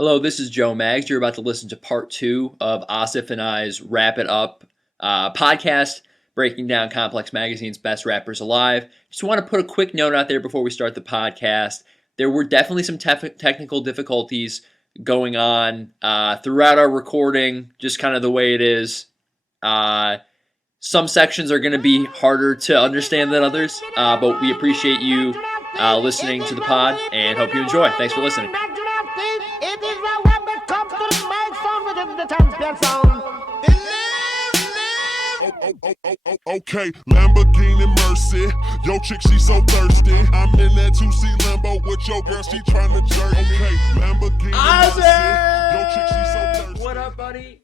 Hello, this is Joe Maggs. You're about to listen to part two of Asif and I's Wrap It Up podcast, breaking down Complex Magazine's best rappers alive. Just want to put a quick note out there before we start the podcast. There were definitely some technical difficulties going on throughout our recording, just kind of the way it is. Some sections are going to be harder to understand than others, but we appreciate you listening to the pod and hope you enjoy. Thanks for listening. Okay, Lamborghini Mercy. Yo, chick, she so thirsty. I'm in that 2C Lambo with your girl, she tryna jerk. Okay, Lamborghini Mercy. Yo, chick, she so thirsty. What up, buddy?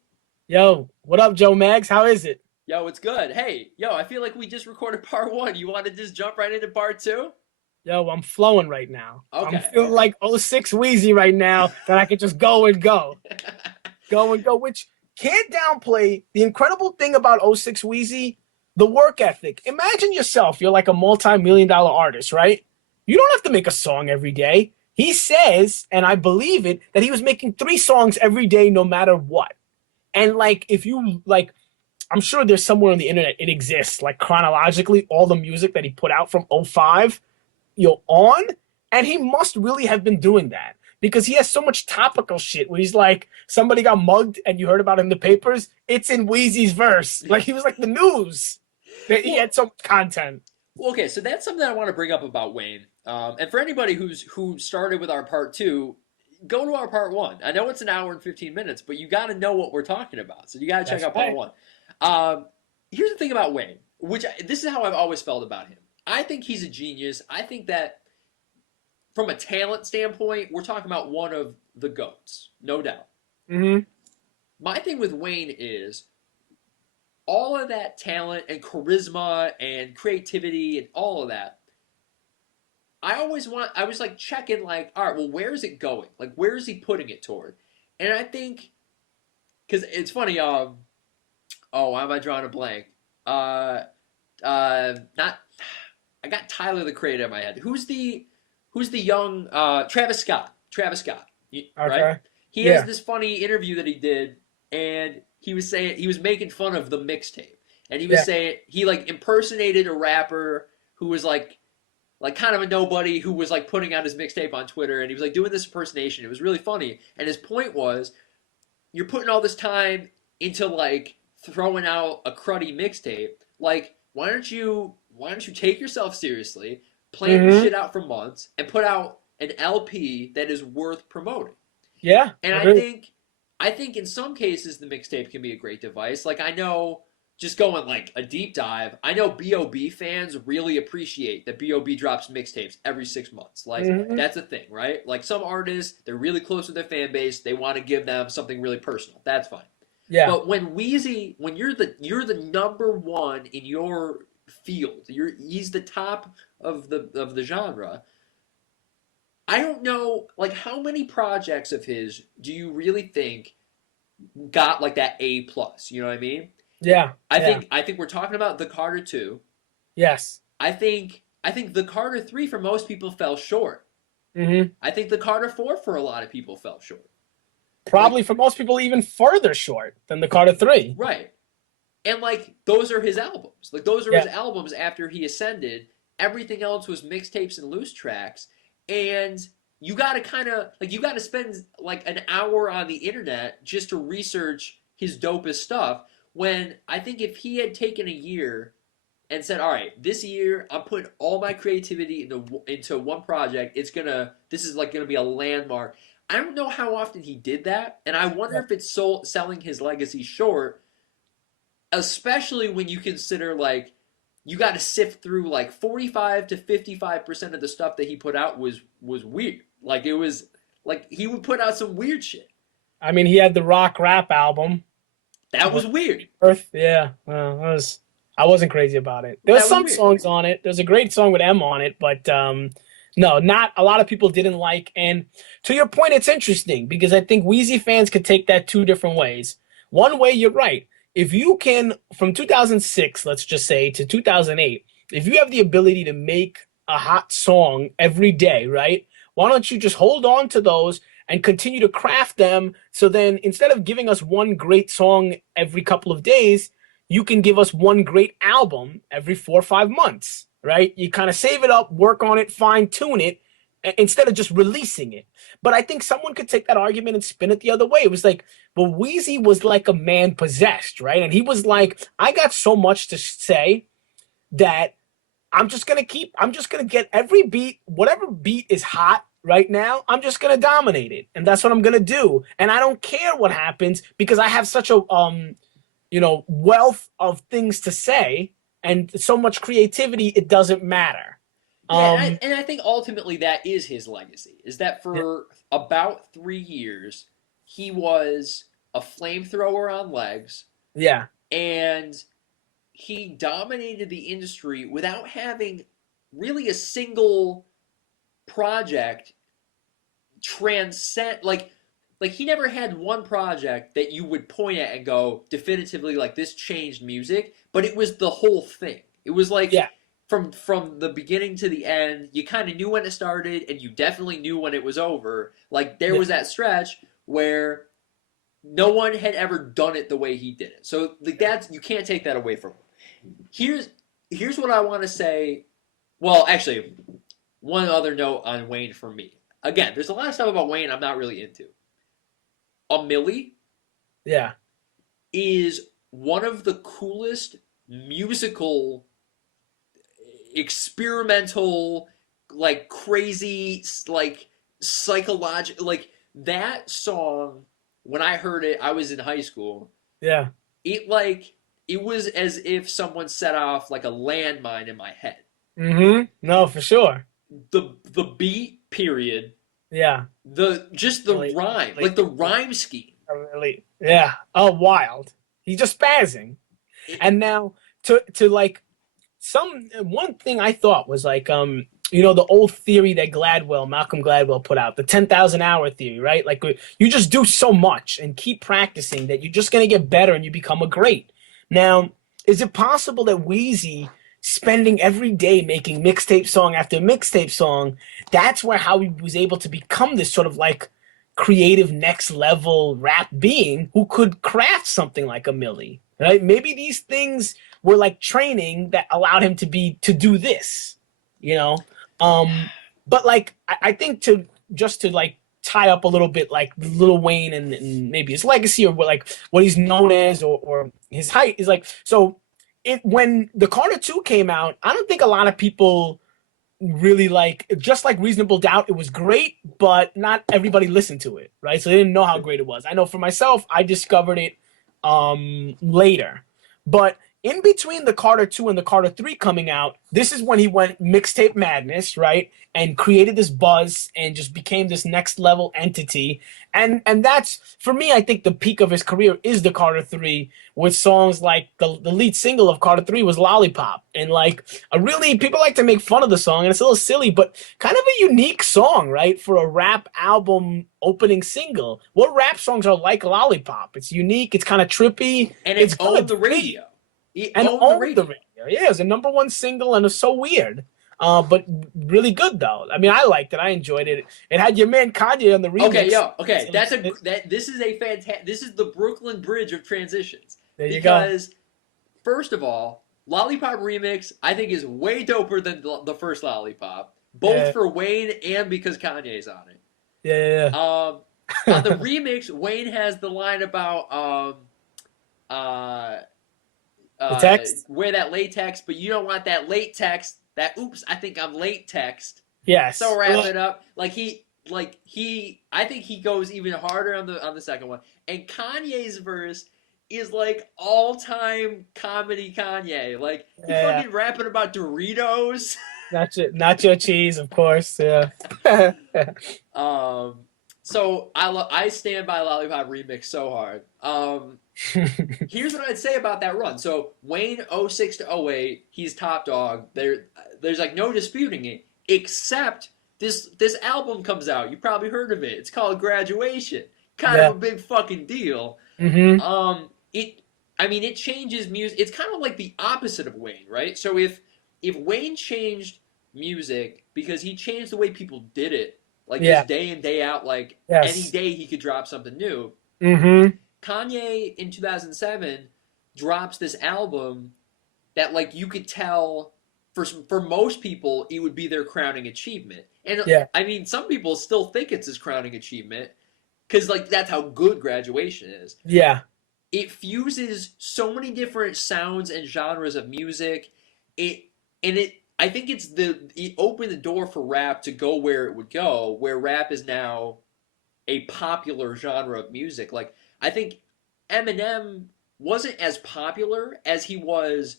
Yo, what up, Joe Maggs? How is it? Yo, it's good. Hey, I feel like we just recorded part one. You want to just jump right into part two? Yo, I'm flowing right now. Okay. I'm feeling like 06 Wheezy right now that I could just go and go. Which can't downplay the incredible thing about 06 Wheezy, the work ethic. Imagine yourself, you're like a multi-million-dollar artist, right? You don't have to make a song every day. He says, and I believe it, that he was making 3 songs every day no matter what. And I'm sure there's somewhere on the internet it exists, like chronologically, all the music that he put out from 05, on, and he must really have been doing that because he has so much topical shit where he's like, somebody got mugged and you heard about it in the papers, it's in Wheezy's verse. Like, he was like the news. He had so much content. Well, okay, so that's something I want to bring up about Wayne. And for anybody who started with our part two, go to our part one. I know it's an hour and 15 minutes, but you got to know what we're talking about. So you got to check out part one. Here's the thing about Wayne, this is how I've always felt about him. I think he's a genius. I think that from a talent standpoint, we're talking about one of the GOATs, no doubt. Mm-hmm. My thing with Wayne is all of that talent and charisma and creativity and all of that. I was like checking like, all right, well, where is it going? Like, where is he putting it toward? And I think, because it's funny, why am I drawing a blank? I got Tyler the Creator in my head. Who's the young Travis Scott? Travis Scott, right? Okay. He has this funny interview that he did, and he was saying he was making fun of the mixtape, and he was saying he like impersonated a rapper who was like kind of a nobody who was like putting out his mixtape on Twitter, and he was like doing this impersonation. It was really funny, and his point was, you're putting all this time into like throwing out a cruddy mixtape. Like, why don't you take yourself seriously, plan your shit out for months, and put out an LP that is worth promoting? Yeah. And I think in some cases the mixtape can be a great device. Like, I know, just going like a deep dive, I know B.O.B. fans really appreciate that B.O.B. drops mixtapes every 6 months. Like, that's a thing, right? Like, some artists, they're really close with their fan base, they want to give them something really personal. That's fine. Yeah. But when you're the number one in your field, he's the top of the genre. I don't know, like, how many projects of his do you really think got like that A+? You know what I mean? Yeah. I think we're talking about the Carter 2. Yes. I think the Carter 3 for most people fell short. Mm-hmm. I think the Carter 4 for a lot of people fell short. Probably for most people even further short than the Carter 3. Right. And like, those are his albums. Like, those are his albums after he ascended. Everything else was mixtapes and loose tracks. And you gotta spend like an hour on the internet just to research his dopest stuff. When I think if he had taken a year and said, all right, this year I'm putting all my creativity into one project, this is like gonna be a landmark. I don't know how often he did that, and I wonder if it's selling his legacy short, especially when you consider, like, you got to sift through, like, 45 to 55% of the stuff that he put out was weird. Like, it was, like, he would put out some weird shit. I mean, he had the rock rap album. That was weird. Yeah. Well, I wasn't crazy about it. There was some songs on it. There's a great song with M on it, but no, not a lot of people didn't like. And to your point, it's interesting because I think Wheezy fans could take that 2 different ways. One way, you're right. If you can, from 2006, let's just say, to 2008, if you have the ability to make a hot song every day, right? Why don't you just hold on to those and continue to craft them. So then instead of giving us one great song every couple of days, you can give us one great album every 4 or 5 months, right? You kind of save it up, work on it, fine tune it, instead of just releasing it. But I think someone could take that argument and spin it the other way. It was like, well, Wheezy was like a man possessed, right? And he was like, I got so much to say that I'm just gonna get every beat, whatever beat is hot right now, I'm just gonna dominate it. And that's what I'm gonna do. And I don't care what happens because I have such a wealth of things to say and so much creativity, it doesn't matter. Yeah, and I think ultimately that is his legacy. Is that for about 3 years, he was a flamethrower on legs. Yeah. And he dominated the industry without having really a single project transcend like he never had one project that you would point at and go definitively like this changed music, but it was the whole thing. It was like from the beginning to the end, you kind of knew when it started and you definitely knew when it was over. Like there was that stretch where no one had ever done it the way he did it. So like that's, you can't take that away from him. Here's what I want to say. Well, actually, one other note on Wayne for me. Again, there's a lot of stuff about Wayne I'm not really into. A Milli is one of the coolest musical experimental, like crazy, like psychological, like that song. When I heard it, I was in high school. Yeah. It was as if someone set off like a landmine in my head. Mm-hmm. No, for sure. The beat, period. Yeah. The rhyme, like the rhyme scheme. Really. Yeah. Oh, wild. He's just spazzing. And now to like one thing I thought was like the old theory that Malcolm Gladwell put out, the 10,000 hour theory, right? Like you just do so much and keep practicing that you're just going to get better and you become a great. Now, is it possible that Wheezy spending every day making mixtape song after mixtape song, that's how he was able to become this sort of like creative next level rap being who could craft something like a Milli, right? Maybe these things were like training that allowed him to do this, but like I think to like tie up a little bit like Lil Wayne and maybe his legacy or what he's known as or his height is like, so when the Carter 2 came out, I don't think a lot of people really just like Reasonable Doubt, it was great, but not everybody listened to it, right? So they didn't know how great it was. I know for myself, I discovered it later. But in between the Carter 2 and the Carter 3 coming out, this is when he went mixtape madness, right? And created this buzz and just became this next level entity. And that's, for me, I think the peak of his career is the Carter 3 with songs like the lead single of Carter 3 was Lollipop. And people like to make fun of the song and it's a little silly, but kind of a unique song, right? For a rap album opening single. What rap songs are like Lollipop? It's unique, it's kind of trippy. And it's on the radio. And on the radio. Yeah, it was a number 1 single and it was so weird. But really good though. I mean, I liked it. I enjoyed it. It had your man Kanye on the remix. Okay. This is a fantastic. This is the Brooklyn Bridge of transitions. There you go. Because first of all, Lollipop remix I think is way doper than the first Lollipop, both for Wayne and because Kanye's on it. Yeah. On the remix, Wayne has the line about the text? Wear that latex, but you don't want that late text. That oops, I think I'm late text. Yes. So wrap it up. I think he goes even harder on the second one. And Kanye's verse is like all-time comedy Kanye. Like he fucking rapping about Doritos. Nacho cheese, of course. Yeah. So I stand by Lollipop remix so hard. Here's what I'd say about that run. So Wayne 06 to 08, he's top dog. There's like no disputing it, except this album comes out. You probably heard of it. It's called Graduation. Kind of a big fucking deal. Mm-hmm. It changes music. It's kind of like the opposite of Wayne, right? So if Wayne changed music because he changed the way people did it, like Yeah. just day in day out. Like any Yes. day he could drop something new. Mm-hmm. Kanye in 2007 drops this album that like you could tell for most people it would be their crowning achievement. And Yeah. I mean, some people still think it's his crowning achievement because like that's how good Graduation is. Yeah. It fuses so many different sounds and genres of music. It I think it opened the door for rap to go where it would go, where rap is now a popular genre of music. Like I think Eminem wasn't as popular as he was,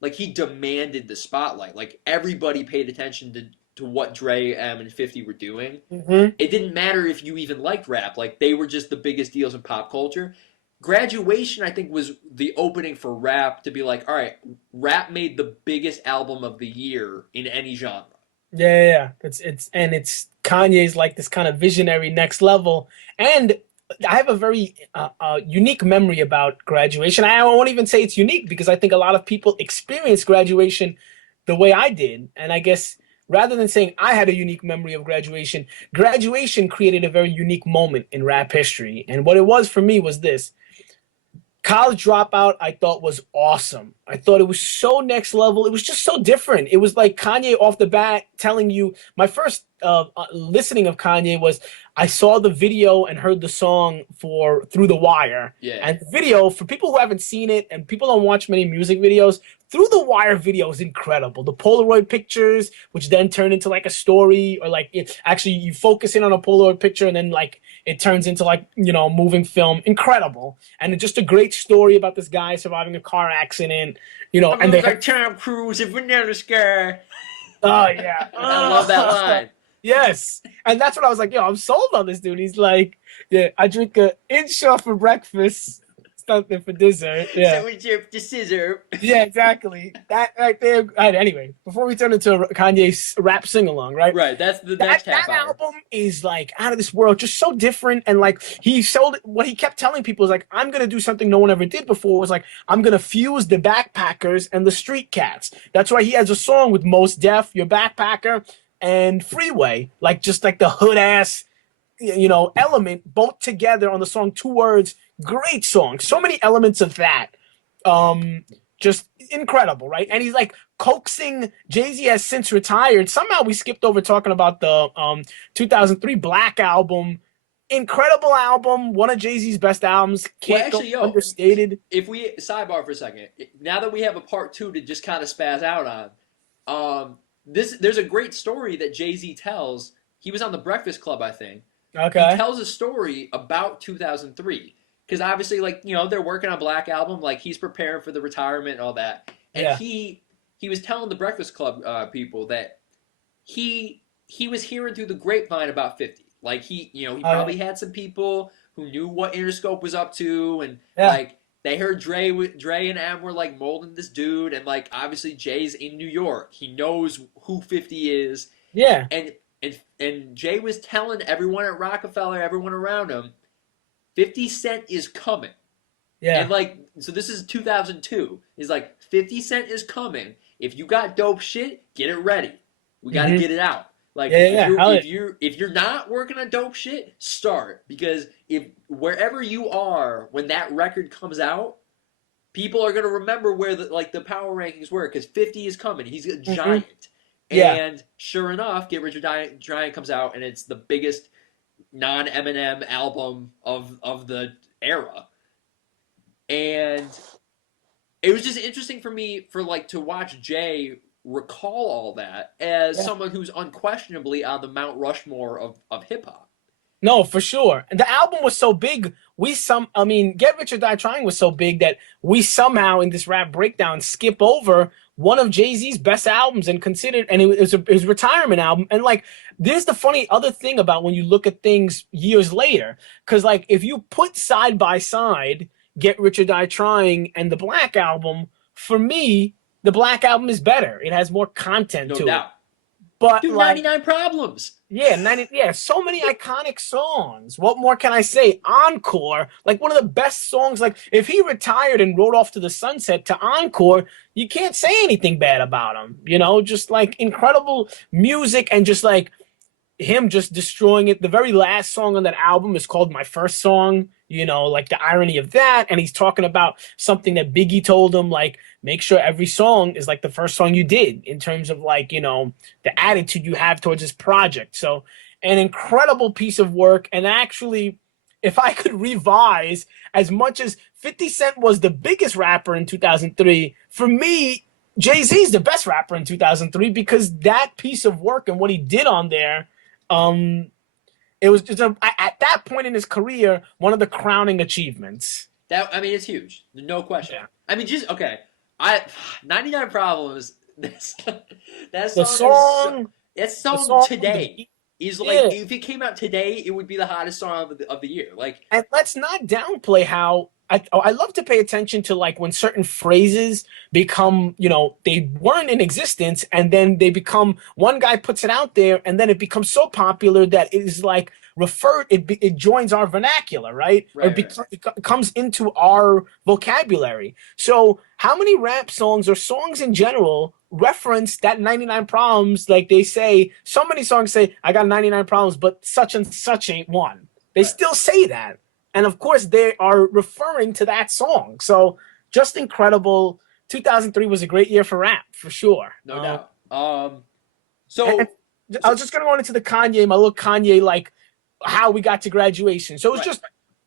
like he demanded the spotlight. Like everybody paid attention to what Dre, and 50 were doing. Mm-hmm. It didn't matter if you even liked rap. Like they were just the biggest deals in pop culture. Graduation, I think, was the opening for rap to be like, all right, rap made the biggest album of the year in any genre. Yeah. It's Kanye's like this kind of visionary next level. And I have a very unique memory about Graduation. I won't even say it's unique because I think a lot of people experience Graduation the way I did. And I guess rather than saying I had a unique memory of Graduation, Graduation created a very unique moment in rap history. And what it was for me was this. College Dropout, I thought was awesome. I thought it was so next level. It was just so different. It was like Kanye off the bat telling you. My first listening of Kanye was I saw the video and heard the song for Through the Wire. Yeah. And the video, for people who haven't seen it and people don't watch many music videos, Through the Wire video is incredible. The Polaroid pictures, which then turn into like a story, or like actually you focus in on a Polaroid picture and then like it turns into like, moving film. Incredible. And just a great story about this guy surviving a car accident, and they like Tom Cruise and Vanilla Sky. Oh yeah. I love that line. Yes. And that's what I was like, I'm sold on this dude. He's like, yeah, I drink a insha for breakfast, something for dessert. Yeah. So we drip the scissor. Yeah, exactly. That right there. Right, anyway, before we turn into Kanye's rap sing-along, right? Right, that's the next half that hour. album is like out of this world, just so different. And like he sold what he kept telling people is like, I'm gonna do something no one ever did before. Was like, I'm gonna fuse the backpackers and the street cats. That's why he has a song with Mos Def, Your Backpacker, and Freeway, like just like the hood ass, element both together on the song. 2 words, great song. So many elements of that. Just incredible, right? And he's like coaxing. Jay-Z has since retired. Somehow we skipped over talking about the 2003 Black album. Incredible album, one of Jay-Z's best albums. Can't go understated. If we sidebar for a second, now that we have a part 2 to just kind of spaz out on, there's a great story that Jay-Z tells. He was on the Breakfast Club, I think. Okay. He tells a story about 2003. Because obviously, like, they're working on Black Album, like he's preparing for the retirement and all that. And he was telling the Breakfast Club people that he was hearing through the grapevine about 50. Like he probably had some people who knew what Interscope was up to, and like they heard Dre and Em were like molding this dude, and like obviously Jay's in New York. He knows who 50 is. Yeah. And Jay was telling everyone at Rockefeller, everyone around him, 50 Cent is coming. Yeah. And like, so this is 2002. He's like, 50 Cent is coming. If you got dope shit, get it ready. We got to get it out. Like, if you're not working on dope shit, start. Because if wherever you are when that record comes out, people are gonna remember where the power rankings were, because 50 is coming. He's a giant. Yeah. And sure enough, Get Rich or Die Trying comes out, and it's the biggest non-Eminem album of the era. And it was just interesting for me to watch Jay recall all that as someone who's unquestionably on the Mount Rushmore of hip hop. No, for sure. And the album was so big. Get Rich or Die Trying was so big that we somehow in this rap breakdown skip over one of Jay-Z's best albums and it was his retirement album. And like, there's the funny other thing about when you look at things years later, because like if you put side by side Get Rich or Die Trying and the Black Album, for me, the Black Album is better. It has more content to it. But dude, like, 99 Problems. Yeah, so many iconic songs. What more can I say? Encore, like one of the best songs. Like if he retired and rode off to the sunset to Encore, you can't say anything bad about him. Just like incredible music and just like him just destroying it. The very last song on that album is called My First Song, you know, like the irony of that. And he's talking about something that Biggie told him, like, make sure every song is like the first song you did in terms of like, you know, the attitude you have towards this project. So an incredible piece of work. And actually, if I could revise, as much as 50 Cent was the biggest rapper in 2003, for me, Jay-Z is the best rapper in 2003 because that piece of work and what he did on there, it was just at that point in his career, one of the crowning achievements. I mean, it's huge, no question. Yeah. I mean, just okay. 99 Problems. That The song. That song today is like, if it came out today, it would be the hottest song of the year. Like, and let's not downplay how I love to pay attention to like when certain phrases become, you know, they weren't in existence and then they become, one guy puts it out there and then it becomes so popular that it is like it joins our vernacular, right? It comes into our vocabulary. So how many rap songs or songs in general reference that 99 problems? Like they say, so many songs say, I got 99 problems, but such and such ain't one. They still say that. And of course, they are referring to that song. So just incredible. 2003 was a great year for rap, for sure. No doubt. And I was just going to go into the Kanye, my little Kanye, like how we got to Graduation. So it was just,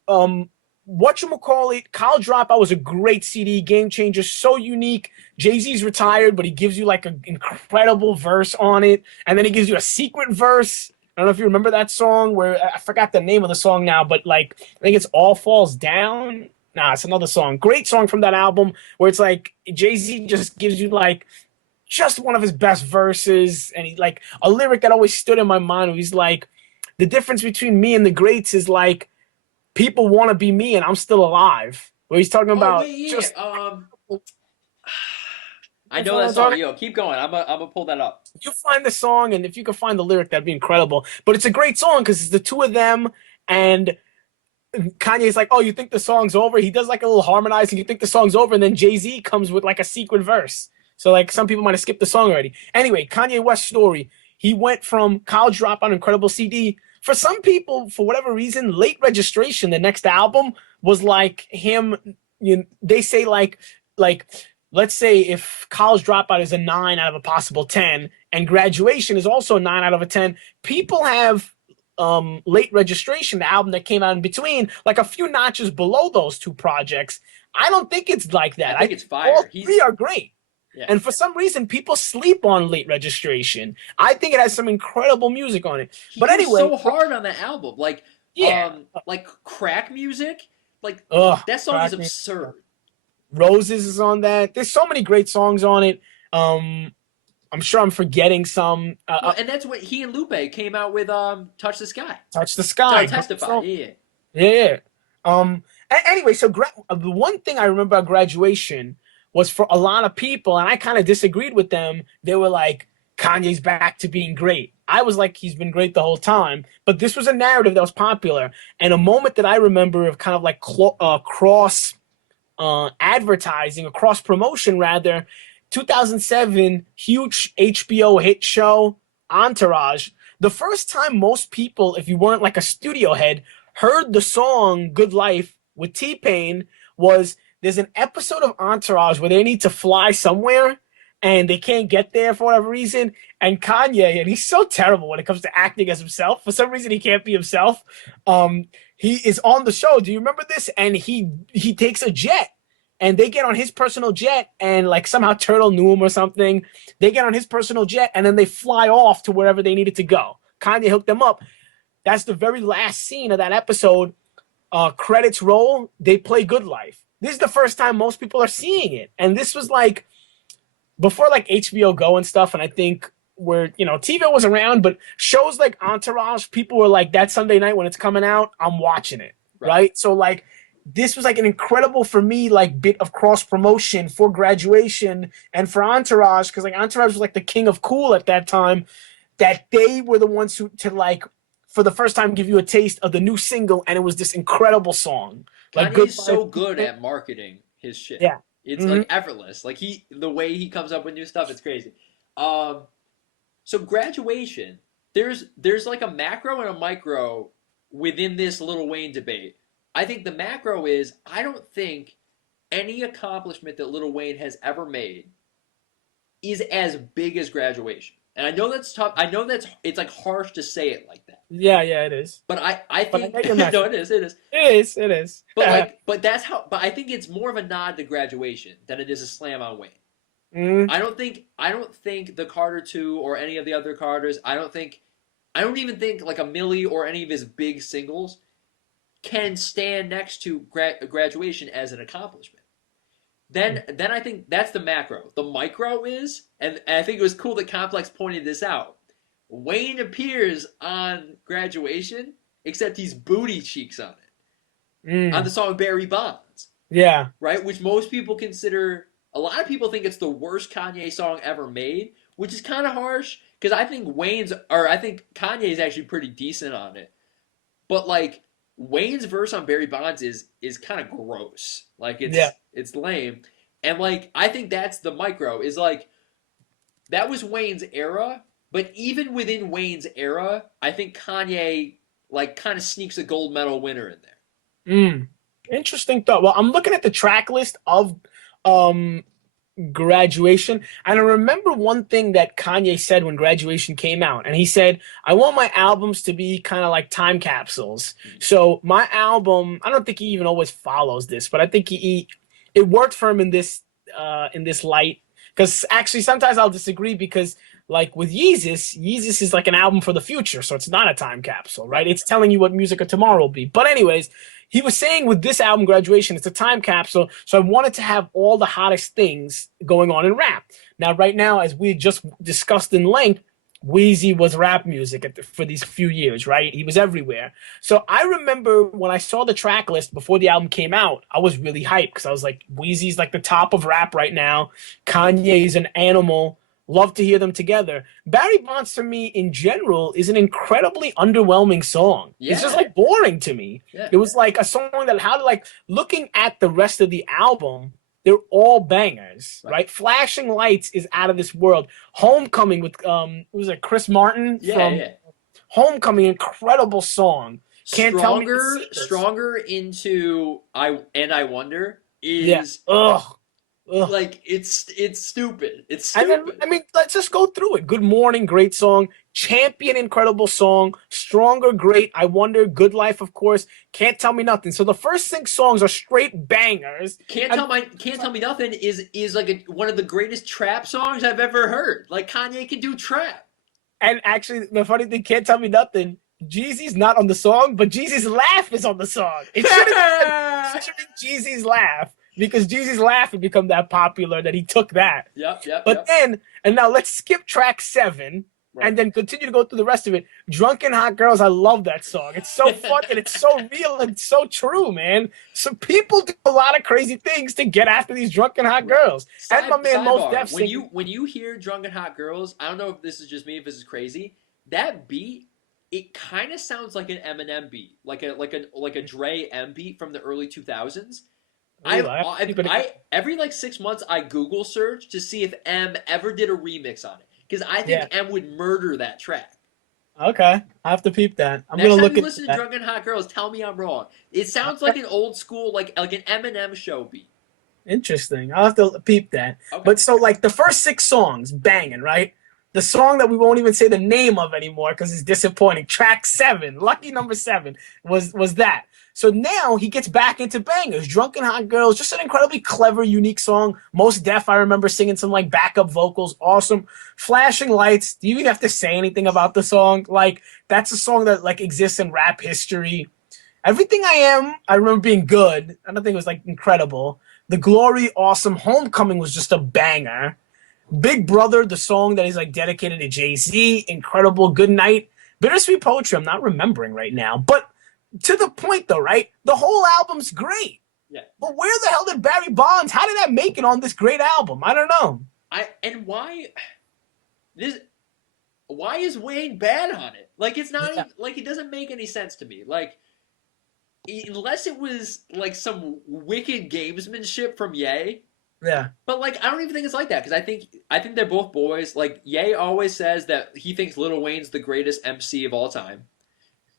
whatchamacallit, College Dropout was a great CD, game changer, so unique. Jay-Z's retired, but he gives you like an incredible verse on it. And then he gives you a secret verse. I don't know if you remember that song where I forgot the name of the song now, but like I think it's All Falls Down. Nah, it's another song. Great song from that album where it's like Jay-Z just gives you like just one of his best verses, and he like a lyric that always stood in my mind where he's like, the difference between me and the greats is like people want to be me and I'm still alive. Where he's talking about just I know that song. Yo, keep going. I'm gonna pull that up. You find the song, and if you can find the lyric, that'd be incredible. But it's a great song because it's the two of them, and Kanye's like, "Oh, you think the song's over?" He does like a little harmonizing. You think the song's over, and then Jay-Z comes with like a secret verse. So like some people might have skipped the song already. Anyway, Kanye West's story. He went from College Dropout, incredible CD. For some people, for whatever reason, Late Registration, the next album, was like him. You know, they say like. Let's say if College Dropout is a 9 out of a possible 10 and Graduation is also a 9 out of a 10, people have Late Registration, the album that came out in between, like a few notches below those two projects. I don't think it's like that. I think it's fire. All three are great. Yeah. And for some reason, people sleep on Late Registration. I think it has some incredible music on it. But anyway, so hard on the album. Like, like crack music. Like, that song is absurd. Roses is on that. There's so many great songs on it. I'm sure I'm forgetting some. And that's what he and Lupe came out with. Touch the Sky. Touch the Sky. Testify. Yeah. Anyway, so the one thing I remember about Graduation was for a lot of people, and I kind of disagreed with them. They were like, Kanye's back to being great. I was like, he's been great the whole time. But this was a narrative that was popular, and a moment that I remember of kind of like cross. Advertising, a cross promotion rather, 2007 huge HBO hit show Entourage. The first time most people, if you weren't like a studio head, heard the song Good Life with T-Pain was there's an episode of Entourage where they need to fly somewhere and they can't get there for whatever reason, and Kanye, and he's so terrible when it comes to acting as himself, for some reason he can't be himself. He is on the show. Do you remember this? And he takes a jet, and they get on his personal jet, and like somehow Turtle knew him or something. They get on his personal jet, and then they fly off to wherever they needed to go. Kanye hooked them up. That's the very last scene of that episode. Credits roll. They play Good Life. This is the first time most people are seeing it, and this was like before like HBO Go and stuff. And I think where, you know, TiVo was around, but shows like Entourage, people were like, that Sunday night when it's coming out, I'm watching it, right? So like this was like an incredible, for me, like bit of cross promotion for Graduation and for Entourage, because like Entourage was like the king of cool at that time, that they were the ones who to like for the first time give you a taste of the new single, and it was this incredible song. Like Kanye's so good at marketing his shit. Yeah. It's like effortless. Like the way he comes up with new stuff, it's crazy. So Graduation, there's like a macro and a micro within this Lil Wayne debate. I think the macro is I don't think any accomplishment that Lil Wayne has ever made is as big as graduation. And I know that's tough. I know it's like harsh to say it like that. Yeah, it is. But I But I think know you're not. no, it is. It is. But that's how. But I think it's more of a nod to graduation than it is a slam on Wayne. Mm. I don't think the Carter 2 or any of the other Carters. I don't even think like a Millie or any of his big singles can stand next to graduation as an accomplishment. Then I think that's the macro. The micro is, and I think it was cool that Complex pointed this out. Wayne appears on graduation, except he's booty cheeks on it. On the song Barry Bonds. Yeah. Right? Which most people consider, a lot of people think it's the worst Kanye song ever made, which is kind of harsh, because I think Kanye's actually pretty decent on it. But like, Wayne's verse on Barry Bonds is kind of gross. Like it's lame. And like I think that's the micro is like that was Wayne's era, but even within Wayne's era, I think Kanye like kind of sneaks a gold medal winner in there. Interesting thought. Well, I'm looking at the track list of Graduation, and I remember one thing that Kanye said when Graduation came out, and he said, I want my albums to be kind of like time capsules. So my album, I don't think he even always follows this, but I think it worked for him in this light, because actually sometimes I'll disagree, because like with Yeezus is like an album for the future, so it's not a time capsule, right? It's telling you what music of tomorrow will be. But anyways, he was saying with this album, Graduation, it's a time capsule, so I wanted to have all the hottest things going on in rap. Now, right now, as we just discussed in length, Weezy was rap music for these few years, right? He was everywhere. So I remember when I saw the track list before the album came out, I was really hyped, because I was like, Weezy's like the top of rap right now. Kanye's an animal. Love to hear them together. Barry Bonds, to me, in general, is an incredibly underwhelming song. Yeah. It's just, like, boring to me. Yeah. It was, like, a song that looking at the rest of the album, they're all bangers, right? Flashing Lights is out of this world. Homecoming with, was it Chris Martin? Yeah. Homecoming, incredible song. Stronger into I Wonder is... Yeah. Ugh. Like it's stupid. It's stupid. And then, I mean, let's just go through it. Good Morning, great song. Champion, incredible song. Stronger, great. I Wonder, Good Life, of course. Can't Tell Me Nothing. So the first 6 songs are straight bangers. Can't Tell Me Nothing is like one of the greatest trap songs I've ever heard. Like Kanye can do trap. And actually, the funny thing, Can't Tell Me Nothing, Jeezy's not on the song, but Jeezy's laugh is on the song. It should have been Jeezy's laugh. Because Jeezy's laugh had become that popular that he took that. But then, and now let's skip track 7 and then continue to go through the rest of it. Drunken Hot Girls, I love that song. It's so fun and it's so real and it's so true, man. So people do a lot of crazy things to get after these drunken hot girls. And my man Mos Def singing. When you hear Drunken Hot Girls, I don't know if this is just me, if this is crazy. That beat, it kind of sounds like an Eminem beat, like a Dre M beat from the early 2000s. Every like 6 months I Google search to see if M ever did a remix on it, because I think M would murder that track. Okay, I have to peep that. I'm gonna look at. Next time you listen to Drunken Hot Girls, tell me I'm wrong. It sounds like an old school, like an Eminem show beat. Interesting. I'll have to peep that. Okay. But so like the first 6 songs, banging, right? The song that we won't even say the name of anymore because it's disappointing. Track 7, lucky number 7, was that. So now he gets back into bangers. Drunken Hot Girls, just an incredibly clever, unique song. Mos Def, I remember singing some like backup vocals. Awesome. Flashing Lights. Do you even have to say anything about the song? Like, that's a song that like exists in rap history. Everything I Am, I remember being good. I don't think it was like incredible. The Glory, awesome. Homecoming was just a banger. Big Brother, the song that is like dedicated to Jay-Z, incredible. Good Night. Bittersweet Poetry, I'm not remembering right now. But to the point, though, right? The whole album's great. Yeah. But where the hell did Barry Bonds? How did that make it on this great album? I don't know. Why is Wayne bad on it? Like it's not even, like it doesn't make any sense to me. Like unless it was like some wicked gamesmanship from Ye, Yeah. But like, I don't even think it's like that because I think they're both boys. Like, Ye always says that he thinks Lil Wayne's the greatest MC of all time.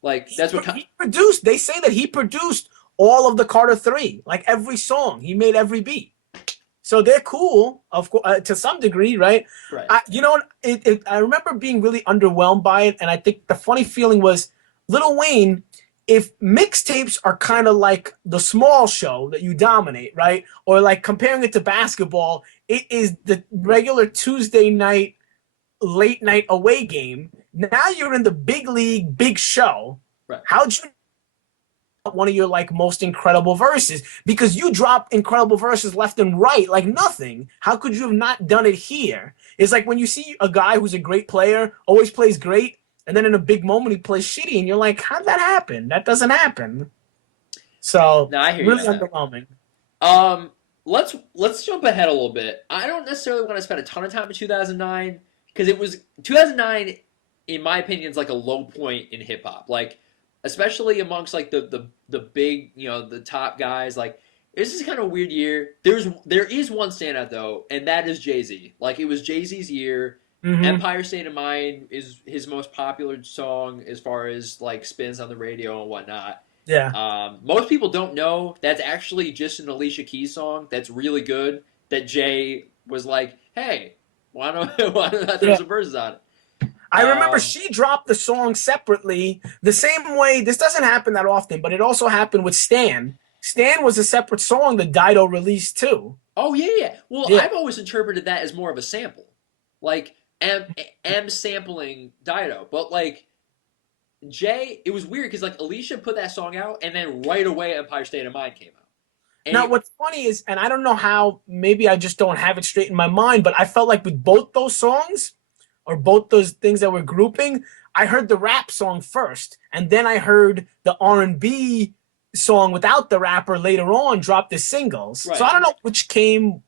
Like, that's what. He produced. They say that he produced all of the Carter 3, like every song. He made every beat. So they're cool, of course, to some degree, right? Right. I remember being really underwhelmed by it, and I think the funny feeling was Lil Wayne. If mixtapes are kind of like the small show that you dominate, right? Or like comparing it to basketball, it is the regular Tuesday night, late night away game. Now you're in the big league, big show. Right. How'd you one of your like most incredible verses? Because you drop incredible verses left and right like nothing. How could you have not done it here? It's like when you see a guy who's a great player, always plays great, and then in a big moment he plays shitty, and you're like, how'd that happen? That doesn't happen. So No, I hear really you on that. underwhelming. Let's jump ahead a little bit. I don't necessarily want to spend a ton of time in 2009 because it was 2009, in my opinion, is like a low point in hip hop. Like, especially amongst like the big, the top guys. Like, this is kind of a weird year. There is one standout though, and that is Jay-Z. Like, it was Jay-Z's year. Mm-hmm. Empire State of Mind is his most popular song as far as like spins on the radio and whatnot. Yeah. Most people don't know that's actually just an Alicia Keys song that's really good. That Jay was like, "Hey, why don't I throw some verses on it?" I remember she dropped the song separately. The same way, this doesn't happen that often, but it also happened with Stan. Stan was a separate song that Dido released too. Oh yeah. Well, Yeah. I've always interpreted that as more of a sample, like M sampling Dido, but like Jay, it was weird because like Alicia put that song out, and then right away Empire State of Mind came out. And Now, what's funny is, and I don't know how, maybe I just don't have it straight in my mind, but I felt like with both those songs, or both those things that we're grouping, I heard the rap song first, and then I heard the R&B song without the rapper later on dropped as singles. Right. So I don't know which came,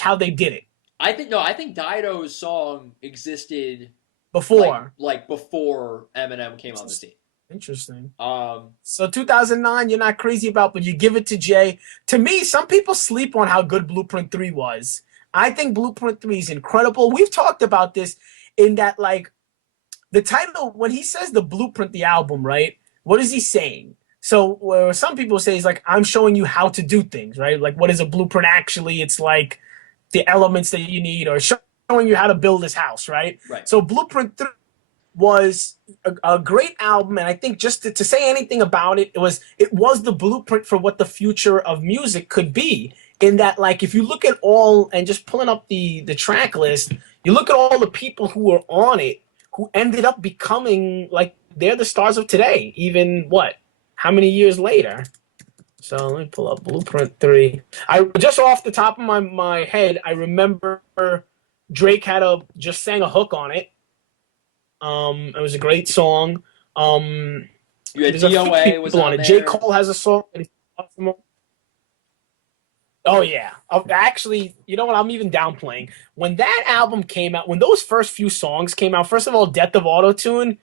how they did it. I think Dido's song existed Before. like before Eminem came on the scene. Interesting. Um, So 2009, you're not crazy about, but you give it to Jay. To me, some people sleep on how good Blueprint 3 was. I think Blueprint 3 is incredible. We've talked about this in that, like, the title, when he says the Blueprint, the album, right? What is he saying? So where some people say is like, I'm showing you how to do things, right? Like, what is a blueprint actually? It's like the elements that you need, or showing you how to build this house, right? Right. So Blueprint 3 was a great album, and I think just to say anything about it, it was the blueprint for what the future of music could be. In that, like, if you look at all, and just pulling up the track list, you look at all the people who were on it, who ended up becoming, like, they're the stars of today, even, how many years later? So let me pull up Blueprint 3. I just off the top of my head, I remember Drake just sang a hook on it. It was a great song. you had There's a few DOA was people on it. there. J. Cole has a song. Oh yeah. Actually, you know what? I'm even downplaying. When that album came out, when those first few songs came out, first of all, Death of Autotune,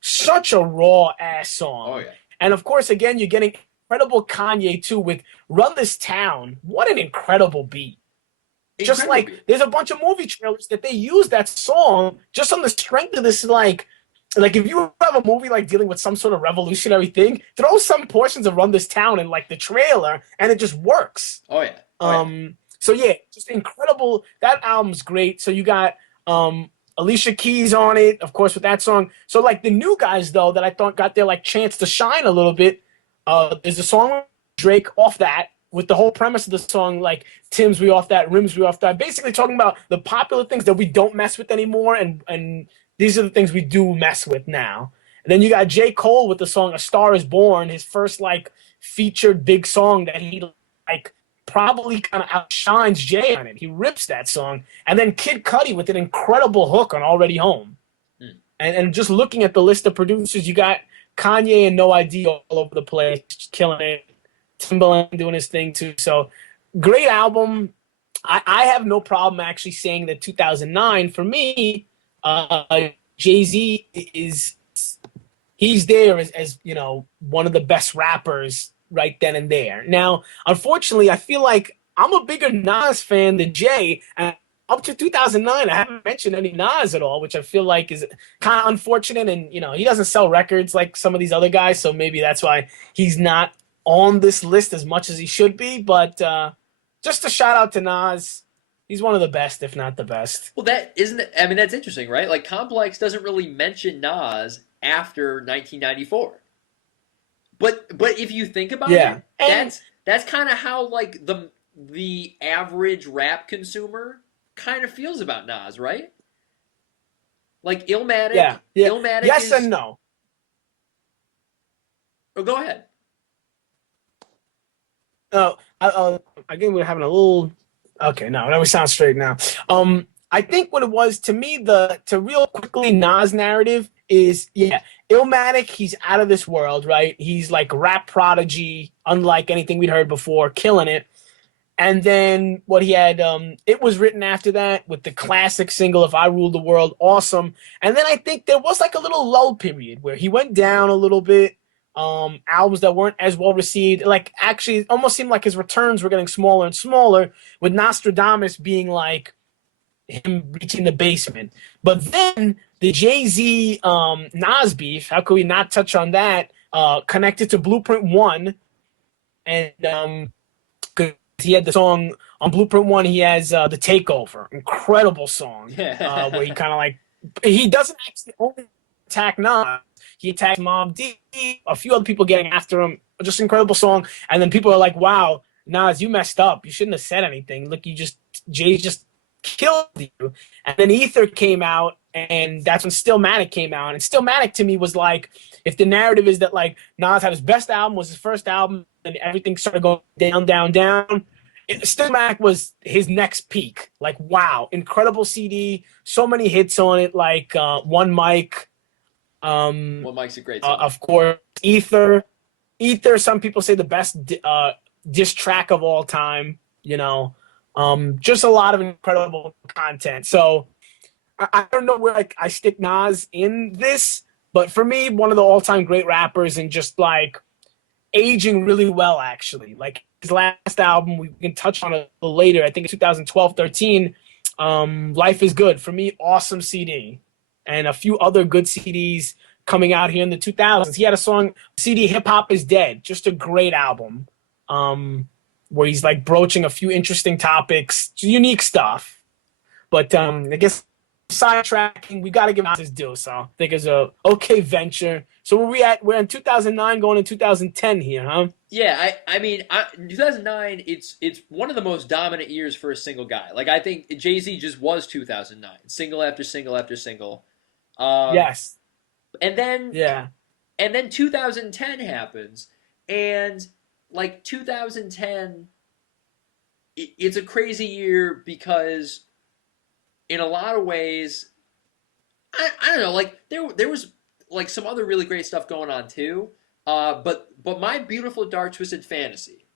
such a raw ass song. Oh yeah. And of course, again, you're getting incredible Kanye too with Run This Town. What an incredible beat. Just like there's a bunch of movie trailers that they use that song just on the strength of this, like if you have a movie like dealing with some sort of revolutionary thing, throw some portions of Run This Town in like the trailer and it just works. Oh yeah. So yeah, just incredible. That album's great. So you got Alicia Keys on it, of course, with that song. So like the new guys though that I thought got their like chance to shine a little bit, there's a song with Drake off that, with the whole premise of the song, like Tim's we off that, Rims we off that, basically talking about the popular things that we don't mess with anymore, and these are the things we do mess with now. And then you got J. Cole with the song A Star Is Born, his first like featured big song that he like probably kind of outshines Jay on it. He rips that song. And then Kid Cudi with an incredible hook on Already Home. And just looking at the list of producers, you got Kanye and No ID all over the place, killing it. Timbaland doing his thing too. So great album. I have no problem actually saying that 2009 for me, Jay-Z he's there as one of the best rappers right then and there. Now, unfortunately, I feel like I'm a bigger Nas fan than Jay. And up to 2009, I haven't mentioned any Nas at all, which I feel like is kind of unfortunate. And, you know, he doesn't sell records like some of these other guys, so maybe that's why he's not on this list as much as he should be. But just a shout out to Nas. He's one of the best, if not the best. Well, that isn't. I mean, that's interesting, right? Like, Complex doesn't really mention Nas after 1994. But if you think about it, that's kind of how like the average rap consumer kind of feels about Nas, right? Like Illmatic. Yeah. Illmatic yes and no. Oh, go ahead. Again, we're having a little. Okay, no, we sound straight now. I think what it was to me, to real quickly Nas narrative is Illmatic. He's out of this world, right? He's like rap prodigy, unlike anything we'd heard before, killing it. And then what he had, it was written after that with the classic single "If I Ruled the World," awesome. And then I think there was like a little lull period where he went down a little bit. Albums that weren't as well received, like actually it almost seemed like his returns were getting smaller and smaller, with Nostradamus being like him reaching the basement. But then the Jay-Z Nas beef, how could we not touch on that? Connected to Blueprint 1, and cause he had the song on Blueprint 1, he has The Takeover, incredible song, where he kind of like, he doesn't actually only attack Nas. He attacks Mobb Deep, a few other people getting after him. Just incredible song. And then people are like, wow, Nas, you messed up. You shouldn't have said anything. Look, Jay just killed you. And then Ether came out, and that's when Stillmatic came out. And Stillmatic to me was like, if the narrative is that like Nas had his best album, was his first album, and everything started going down, down, down, Stillmatic was his next peak. Like, wow, incredible CD, so many hits on it, like One Mic. One Mic's a great song. Of course, Ether. Some people say the best diss track of all time. You know, just a lot of incredible content. So I don't know where I stick Nas in this, but for me, one of the all-time great rappers, and just like aging really well. Actually, like his last album, we can touch on it later. I think it's 2012-13. Life is Good, for me, awesome CD. And a few other good CDs coming out here in the 2000s. He had a song, CD Hip Hop is Dead, just a great album, where he's like broaching a few interesting topics, unique stuff. But I guess sidetracking, we got to give out his due. So I think it's a okay venture. So where we at? We're in 2009 going in 2010 here, huh? Yeah, I mean, 2009, it's one of the most dominant years for a single guy. Like, I think Jay-Z just was 2009, single after single after single. Yes. And then 2010 happens, and like 2010, it's a crazy year because in a lot of ways, I don't know, like there was like some other really great stuff going on too. But My Beautiful Dark Twisted Fantasy,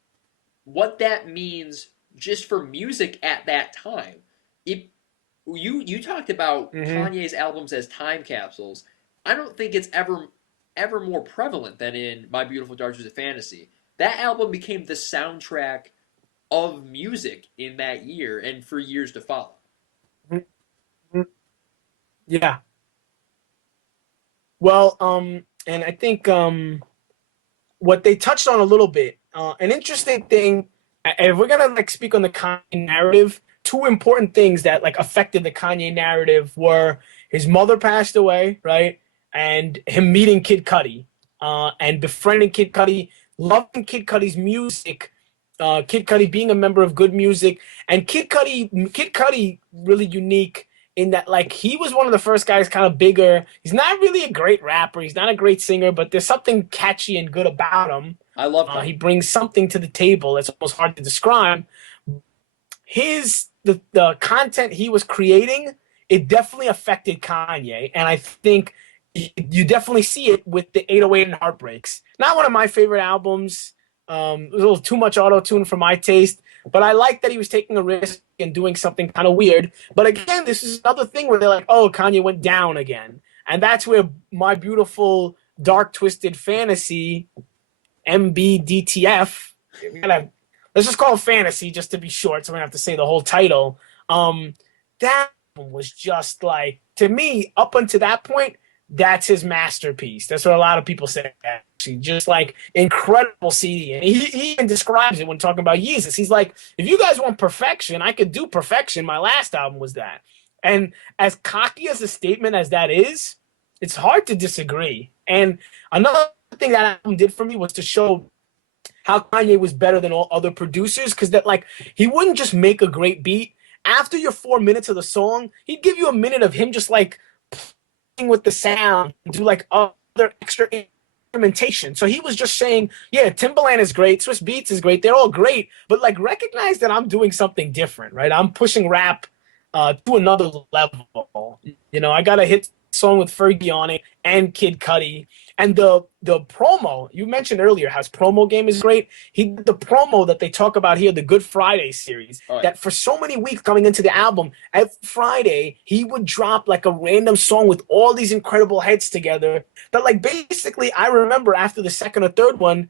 what that means just for music at that time, you talked about Kanye's albums as time capsules. I don't think it's ever more prevalent than in My Beautiful Dark Twisted Fantasy. That album became the soundtrack of music in that year and for years to follow. Yeah. Well, and I think what they touched on a little bit, an interesting thing, if we're gonna like speak on the Kanye narrative, two important things that like affected the Kanye narrative were his mother passed away, right? And him meeting Kid Cudi, and befriending Kid Cudi, loving Kid Cudi's music, Kid Cudi being a member of Good Music, and Kid Cudi really unique in that like he was one of the first guys kind of bigger. He's not really a great rapper, he's not a great singer, but there's something catchy and good about him. I love him. He brings something to the table that's almost hard to describe. The content he was creating, it definitely affected Kanye, and I think you definitely see it with the 808 and Heartbreaks. Not one of my favorite albums. It was a little too much auto-tune for my taste, but I like that he was taking a risk and doing something kind of weird. But again, this is another thing where they're like, oh, Kanye went down again. And that's where My Beautiful Dark Twisted Fantasy, MBDTF, we gotta let's just call it Fantasy, just to be short, so we don't have to say the whole title. That album was just like, to me, up until that point, that's his masterpiece. That's what a lot of people say. Actually, just like incredible CD, and he even describes it when talking about Yeezus. He's like, if you guys want perfection, I could do perfection. My last album was that. And as cocky as a statement as that is, it's hard to disagree. And another thing that album did for me was to show how Kanye was better than all other producers, because that, like, he wouldn't just make a great beat. After your 4 minutes of the song, he'd give you a minute of him just like playing with the sound, do like other extra instrumentation. So he was just saying, yeah, Timbaland is great, Swiss Beats is great, they're all great, but like recognize that I'm doing something different, right? I'm pushing rap to another level. You know, I got a hit song with Fergie on it and Kid Cudi. And the promo, you mentioned earlier, how his promo game is great. He did the promo that they talk about here, the Good Friday series, that for so many weeks coming into the album, every Friday, he would drop like a random song with all these incredible hits together. But like basically, I remember after the second or third one,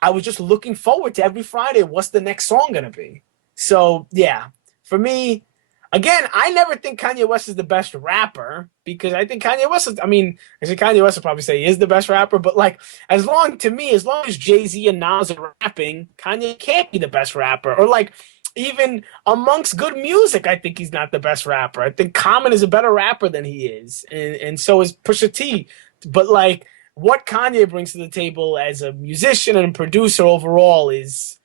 I was just looking forward to every Friday, what's the next song going to be? So yeah, for me, again, I never think Kanye West is the best rapper, because I think Kanye West is, Kanye West would probably say he is the best rapper, but like, as long as Jay-Z and Nas are rapping, Kanye can't be the best rapper. Or like, even amongst good music, I think he's not the best rapper. I think Common is a better rapper than he is, and so is Pusha T. But like, what Kanye brings to the table as a musician and producer overall is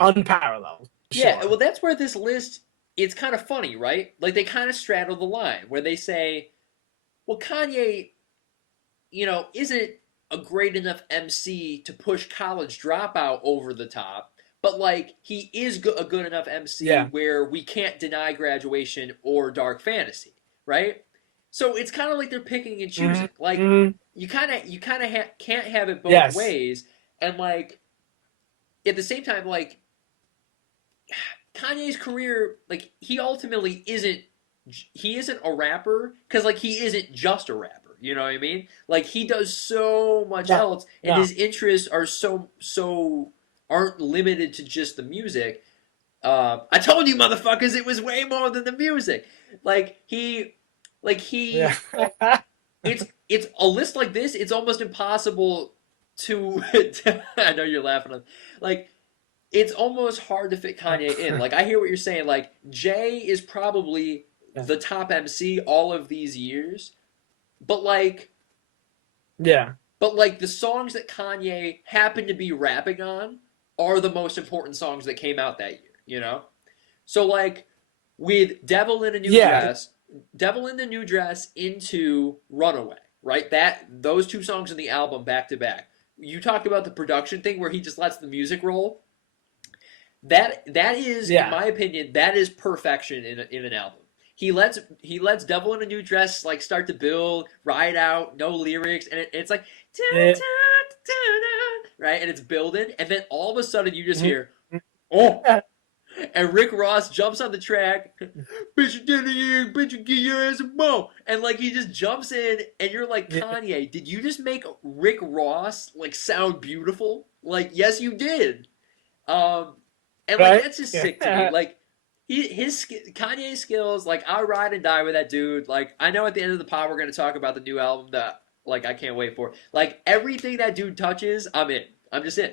unparalleled. Yeah, well, that's where this list, it's kind of funny, right? Like, they kind of straddle the line where they say, well, Kanye, you know, isn't a great enough MC to push College Dropout over the top, but like, he is a good enough MC where we can't deny Graduation or Dark Fantasy, right? So it's kind of like they're picking and choosing. Like, you kind of can't have it both ways. And like, at the same time, like, Kanye's career, like, he ultimately isn't a rapper, because like, he isn't just a rapper, you know what I mean? Like, he does so much else, and his interests are aren't limited to just the music. I told you, motherfuckers, it was way more than the music. It's a list like this, it's almost impossible to I know you're laughing, like, it's almost hard to fit Kanye in. Like, I hear what you're saying. Like, Jay is probably the top MC all of these years. But, like... Yeah. But, like, the songs that Kanye happened to be rapping on are the most important songs that came out that year, you know? So, like, with Devil in a New Dress into Runaway, right? Those two songs in the album back to back. You talked about the production thing where he just lets the music roll. That is, in my opinion, that is perfection in an album. He lets Devil in a New Dress like start to build, ride out, no lyrics, and it's like right, and it's building, and then all of a sudden you just hear and Rick Ross jumps on the track, bitch, you did it, bitch, you get your ass a bone, and like he just jumps in, and you're like, Kanye, did you just make Rick Ross like sound beautiful? Like, yes, you did. And like, that's just sick to me. Like, Kanye's skills, like, I ride and die with that dude. Like, I know at the end of the pod we're going to talk about the new album that, like, I can't wait for. Like, everything that dude touches, I'm in. I'm just in.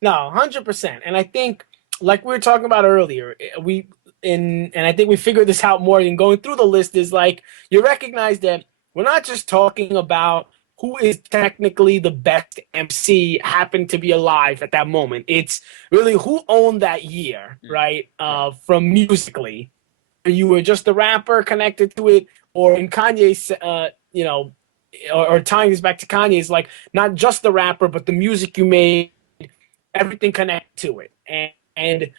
No, 100%. And I think, like we were talking about earlier, and I think we figured this out more in going through the list, is like, you recognize that we're not just talking about who is technically the best MC happened to be alive at that moment. It's really who owned that year, right? From musically. You were just a rapper connected to it, or in Kanye's, you know, or tying this back to Kanye's, like, not just the rapper, but the music you made, everything connected to it. And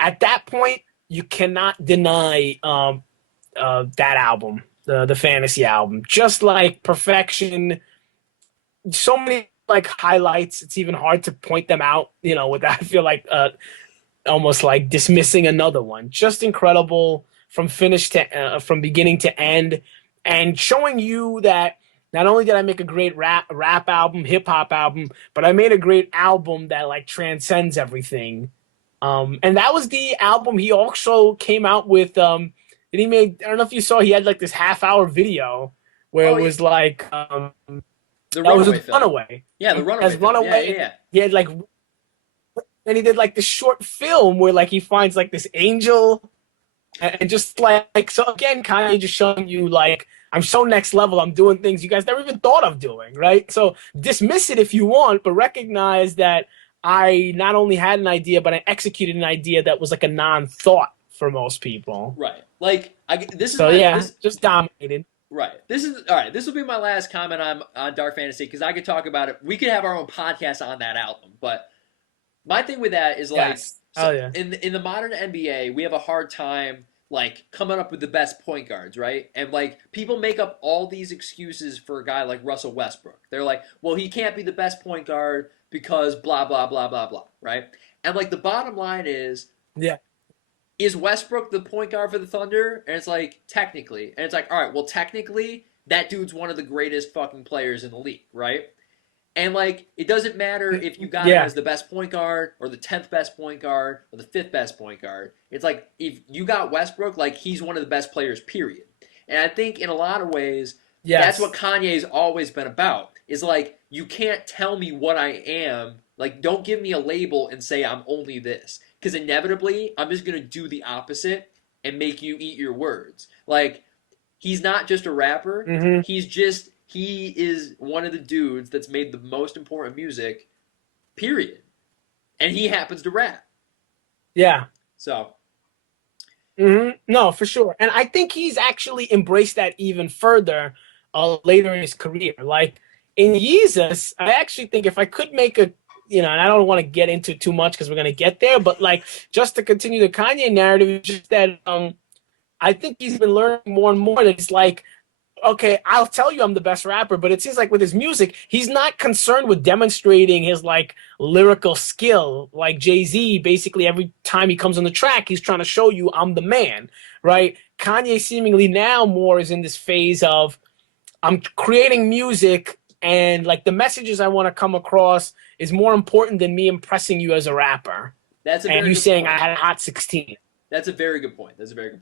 at that point, you cannot deny that album, the Fantasy album. Just like Perfection, so many like highlights, it's even hard to point them out, you know, without, I feel like almost like dismissing another one. Just incredible from beginning to end, and showing you that Not only did I make a great rap album, hip hop album, but I made a great album that like transcends everything. And that was the album he also came out with. And he made. I don't know if you saw. He had like this half-hour video where Oh it yeah, was like the that was Runaway a film. Runaway. Yeah, the And Runaway as film. Yeah, yeah, Runaway, yeah. he had like, and he did like this short film where like he finds like this angel, and just like so again, Kanye just showing you like I'm so next level. I'm doing things you guys never even thought of doing, right? So dismiss it if you want, but recognize that I not only had an idea, but I executed an idea that was like a non-thought for most people. Right. Like this is So my yeah, this just dominated. right. This is all right. This will be my last comment on Dark Fantasy because I could talk about it. We could have our own podcast on that album, but my thing with that is like Yes. so Oh yeah. in the modern NBA, we have a hard time like coming up with the best point guards, right? And like people make up all these excuses for a guy like Russell Westbrook. They're like, well, he can't be the best point guard because blah blah blah blah blah, right? And like the bottom line Yeah. is Westbrook the point guard for the Thunder? And it's like technically, and it's like, all right, well, technically, that dude's one of the greatest fucking players in the league, right? And like, it doesn't matter if you got him Yeah. as the best point guard or the 10th best point guard or the 5th best point guard. It's like if you got Westbrook, like he's one of the best players, period. And I think in a lot of ways, Yes. that's what Kanye's always been about. Is like, you can't tell me what I am. Like, don't give me a label and say I'm only this. Because inevitably, I'm just going to do the opposite and make you eat your words. Like, he's not just a rapper. Mm-hmm. He is one of the dudes that's made the most important music, period. And he happens to rap. Yeah. So. Mm-hmm. No, for sure. And I think he's actually embraced that even further later in his career. Like in Yeezus, I actually think if I could make a, and I don't want to get into too much because we're going to get there, but like just to continue the Kanye narrative, just that I think he's been learning more and more that it's like, okay, I'll tell you I'm the best rapper, but it seems like with his music, he's not concerned with demonstrating his like lyrical skill. Like Jay-Z, basically every time he comes on the track, he's trying to show you I'm the man, right? Kanye seemingly now more is in this phase of I'm creating music and like the messages I want to come across is more important than me impressing you as a rapper. That's a and very you good saying point. I had a hot 16. That's a very good point.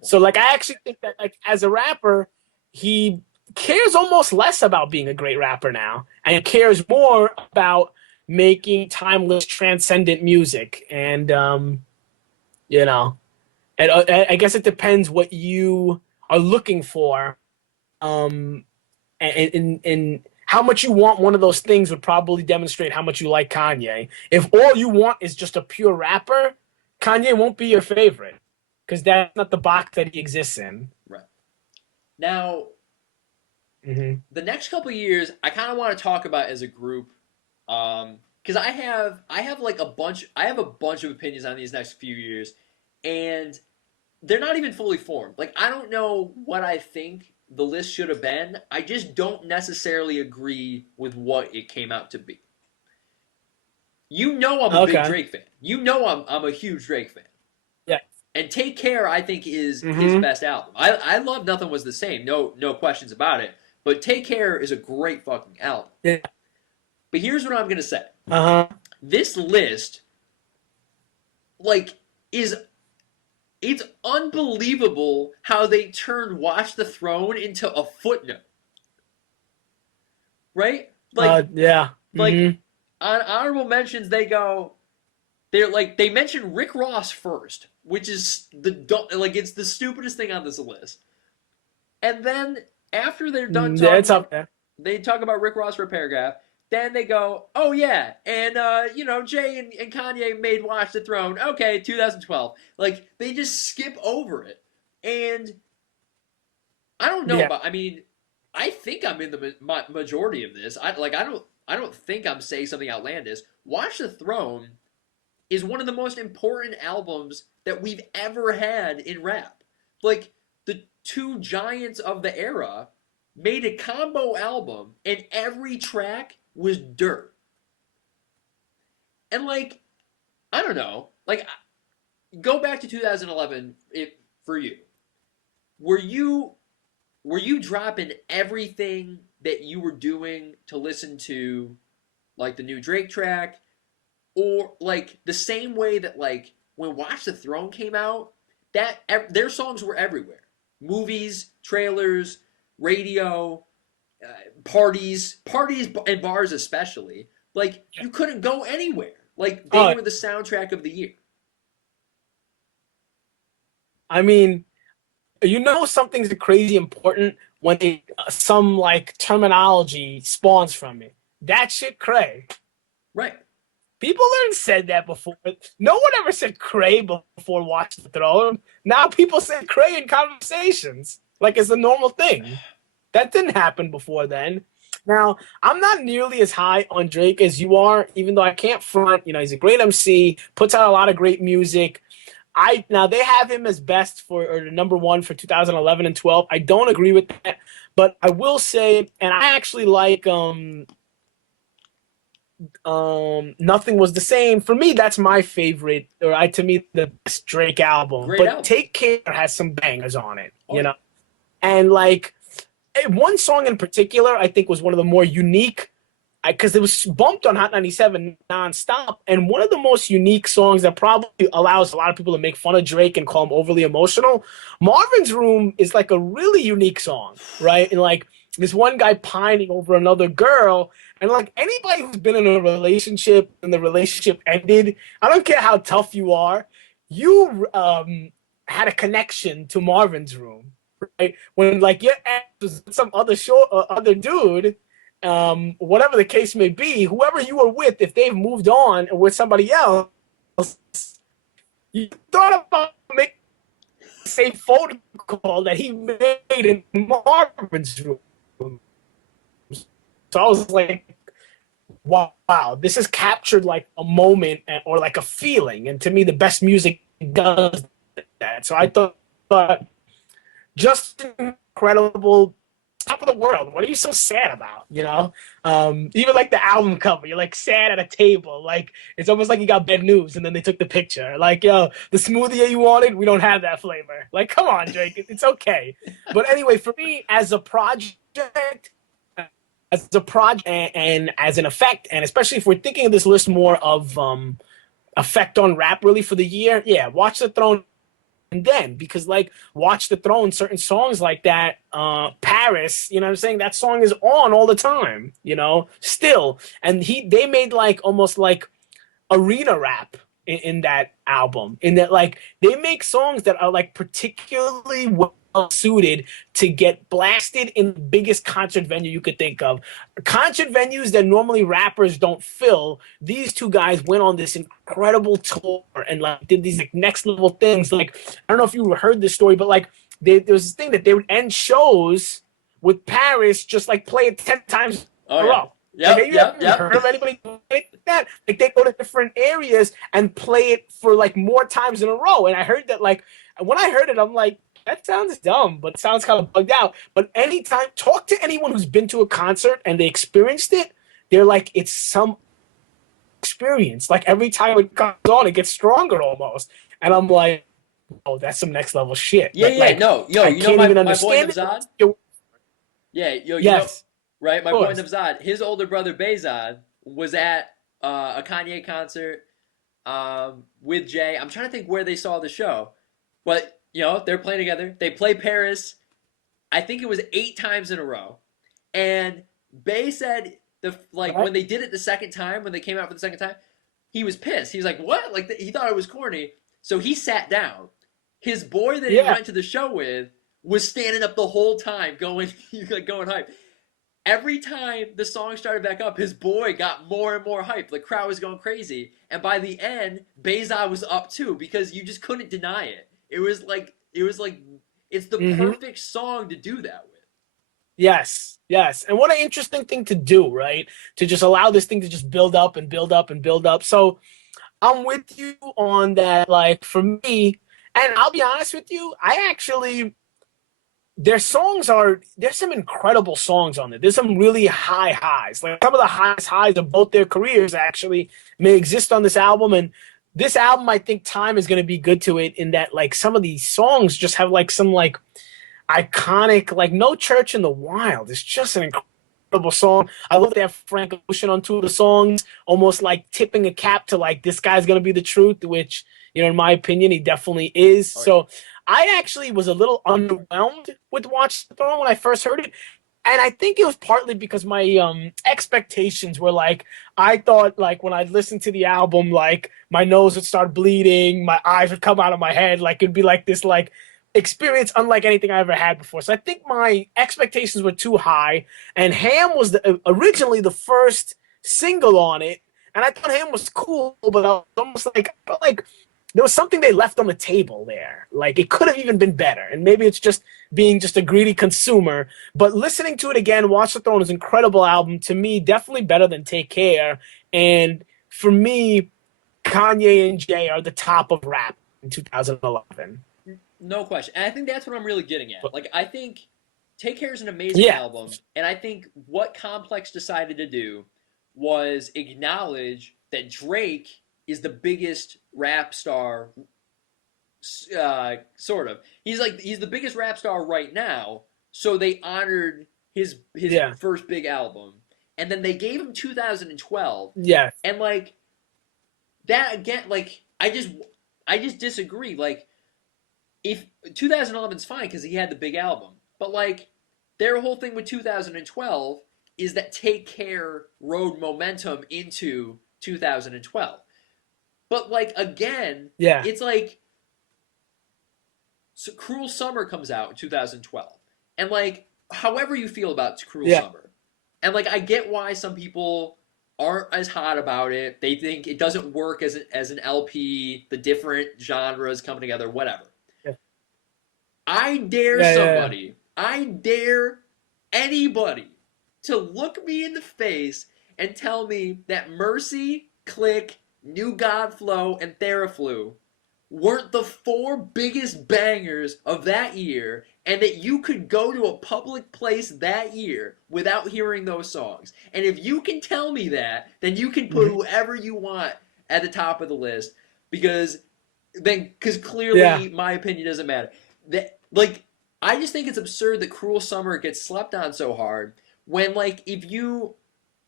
So like I actually think that like as a rapper, he cares almost less about being a great rapper now and cares more about making timeless, transcendent music. And, and I guess it depends what you are looking for. And how much you want one of those things would probably demonstrate how much you like Kanye. If all you want is just a pure rapper, Kanye won't be your favorite because that's not the box that he exists in. Right. Now, Mm-hmm. the next couple of years, I kind of want to talk about as a group, because I have like a bunch of opinions on these next few years, and they're not even fully formed. Like I don't know what I think the list should have been. I just don't necessarily agree with what it came out to be. I'm a big Drake fan. I'm a huge Drake fan. Yeah. And Take Care, I think, is his best album. I love Nothing Was the Same. No questions about it. But Take Care is a great fucking album. Yeah. But here's what I'm gonna say. Uh-huh. This list, like, it's unbelievable how they turned Watch the Throne into a footnote. Right? Like, yeah. Like, Mm-hmm. on honorable mentions, they mention Rick Ross first, which is it's the stupidest thing on this list. And then after they're done talking, Yeah, it's up there. they talk about Rick Ross for a paragraph. Then they go, oh yeah, and Jay and Kanye made Watch the Throne. Okay, 2012. Like they just skip over it, and I don't know about. I mean, I think I'm in the majority of this. I don't think I'm saying something outlandish. Watch the Throne is one of the most important albums that we've ever had in rap. Like the two giants of the era made a combo album, and every track was dirt. And like, I don't know, like, go back to 2011 for you. Were were you dropping everything that you were doing to listen to like the new Drake track, or like the same way that like when Watch the Throne came out, that their songs were everywhere, movies, trailers, radio, parties and bars especially. Like you couldn't go anywhere. Like they were the soundtrack of the year. I mean, you know something's crazy important when some like terminology spawns from it. That shit cray. Right. People haven't said that before. No one ever said cray before Watch the Throne. Now people say cray in conversations. Like it's a normal thing. That didn't happen before then. Now, I'm not nearly as high on Drake as you are, even though I can't front. You know, he's a great MC, puts out a lot of great music. Now they have him as best or number one for 2011 and 12. I don't agree with that, but I will say, and I actually like Nothing Was the Same. For me, that's my favorite, to me the best Drake album. Great but album. Take Care has some bangers on it, you know, and like one song in particular, I think was one of the more unique. Because it was bumped on Hot 97 nonstop, and one of the most unique songs that probably allows a lot of people to make fun of Drake and call him overly emotional. Marvin's Room is like a really unique song, right? And like this one guy pining over another girl, and like anybody who's been in a relationship and the relationship ended, I don't care how tough you are, you had a connection to Marvin's Room, right? When like your ex was some other dude. Whatever the case may be, whoever you were with, if they've moved on with somebody else, you thought about making the same phone call that he made in Marvin's Room. So I was like, wow, this has captured like a moment or like a feeling. And to me, the best music does that. So I thought just incredible. Top of the world. What are you so sad about? You know, even like the album cover, you're like sad at a table. Like it's almost like you got bad news, and then they took the picture. Like, yo, the smoothie you wanted, we don't have that flavor. Like, come on, Drake, it's okay. But anyway, for me, as a project, and as an effect, and especially if we're thinking of this list more of effect on rap, really for the year, yeah, Watch the Throne. And then, because like Watch the Throne, certain songs like that, Paris, you know what I'm saying? That song is on all the time, you know, still. And they made like almost like arena rap in that album, in that like they make songs that are like particularly well suited to get blasted in the biggest concert venue you could think of. Concert venues that normally rappers don't fill. These two guys went on this incredible tour and like did these like next level things. Like, I don't know if you heard this story, but like there was this thing that they would end shows with Paris, just like play it 10 times in a row. Yep, Heard of anybody like that? Like they go to different areas and play it for like more times in a row. And I heard that, like, when I heard it, I'm like, that sounds dumb, but it sounds kind of bugged out. But anytime, talk to anyone who's been to a concert and they experienced it, they're like, it's some experience. Like every time it comes on, it gets stronger almost. And I'm like, oh, that's some next level shit. Yeah, but, like, no, yo, you know my boy Navzad? Yeah, yo, you know, right? My boy Navzad, his older brother Bezad was at a Kanye concert with Jay. I'm trying to think where they saw the show, but you know, they're playing together. They play Paris, I think it was 8 times in a row. And Bay said when they did it the second time, when they came out for the second time, he was pissed. He was like, "What?" Like he thought it was corny. So he sat down. His boy that he went to the show with was standing up the whole time, going hype. Every time the song started back up, his boy got more and more hype. The crowd was going crazy. And by the end, Bezai was up too, because you just couldn't deny it. It was like it's the perfect song to do that with. Yes. And what an interesting thing to do, right? To just allow this thing to just build up and build up and build up. So I'm with you on that. Like for me, and I'll be honest with you, there's some incredible songs on there. There's some really high highs. Like some of the highest highs of both their careers actually may exist on this album. And this album, I think time is going to be good to it in that like some of these songs just have like some like, iconic, like No Church in the Wild. It's just an incredible song. I love that Frank Ocean on two of the songs, almost like tipping a cap to like this guy's gonna be the truth, which, you know, in my opinion, he definitely is. So I actually was a little underwhelmed with Watch the Throne when I first heard it. And I think it was partly because my expectations were like, I thought like when I listened to the album, like my nose would start bleeding, my eyes would come out of my head, like it'd be like this like experience unlike anything I ever had before. So I think my expectations were too high. And Ham was originally the first single on it, and I thought Ham was cool, but I was almost like, I felt like there was something they left on the table there. Like it could have even been better. And maybe it's just being just a greedy consumer. But listening to it again, Watch the Throne is an incredible album. To me, definitely better than Take Care. And for me, Kanye and Jay are the top of rap in 2011. No question. And I think that's what I'm really getting at. Like, I think Take Care is an amazing album. And I think what Complex decided to do was acknowledge that Drake is the biggest rap star, sort of. He's the biggest rap star right now, so they honored his first big album. And then they gave him 2012. Yeah. And like that again, like I just disagree. Like if 2011 is fine because he had the big album. But like their whole thing with 2012 is that Take Care rode momentum into 2012. But like again, it's like so Cruel Summer comes out in 2012. And like however you feel about Cruel Summer. And like I get why some people aren't as hot about it. They think it doesn't work as an LP, the different genres coming together, whatever. Yeah. I dare I dare anybody to look me in the face and tell me that Mercy, Click, New God Flow, and Theraflu weren't the 4 biggest bangers of that year, and that you could go to a public place that year without hearing those songs. And if you can tell me that, then you can put whoever you want at the top of the list, because clearly my opinion doesn't matter. That like I just think it's absurd that Cruel Summer gets slept on so hard when like if you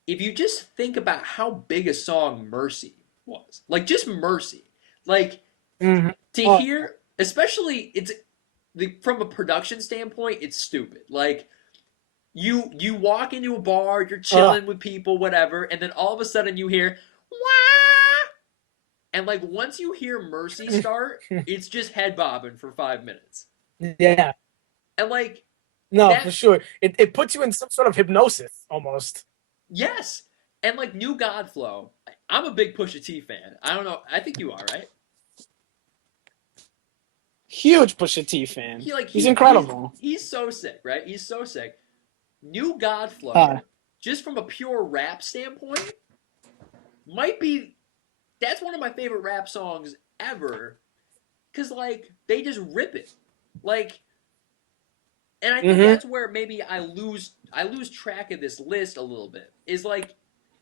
just think about how big a song Mercy was. Like just Mercy. Like to hear, especially from a production standpoint, it's stupid. Like you walk into a bar, you're chilling with people, whatever, and then all of a sudden you hear wah! And like once you hear Mercy start, it's just head bobbing for 5 minutes. Yeah. And like for sure. It puts you in some sort of hypnosis almost. Yes. And like New God Flow, I'm a big Pusha T fan. I don't know. I think you are, right? Huge Pusha T fan. He's incredible. He's so sick, right? He's so sick. New God Flow, just from a pure rap standpoint, that's one of my favorite rap songs ever. Because, like, they just rip it. Like, and I think that's where maybe I lose track of this list a little bit. Is like,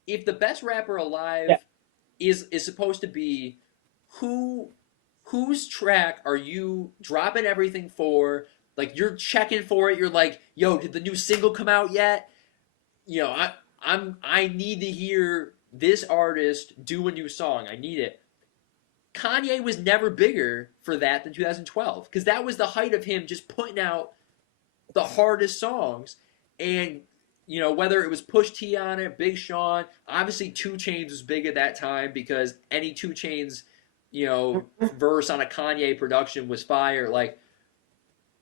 if the best rapper alive is supposed to be whose track are you dropping everything for? Like you're checking for it. You're like, yo, did the new single come out yet? You know, I need to hear this artist do a new song. I need it. Kanye was never bigger for that than 2012 because that was the height of him just putting out the hardest songs. And you know, whether it was Push T on it, Big Sean, obviously 2 Chainz was big at that time because any 2 Chainz, you know, verse on a Kanye production was fire. Like,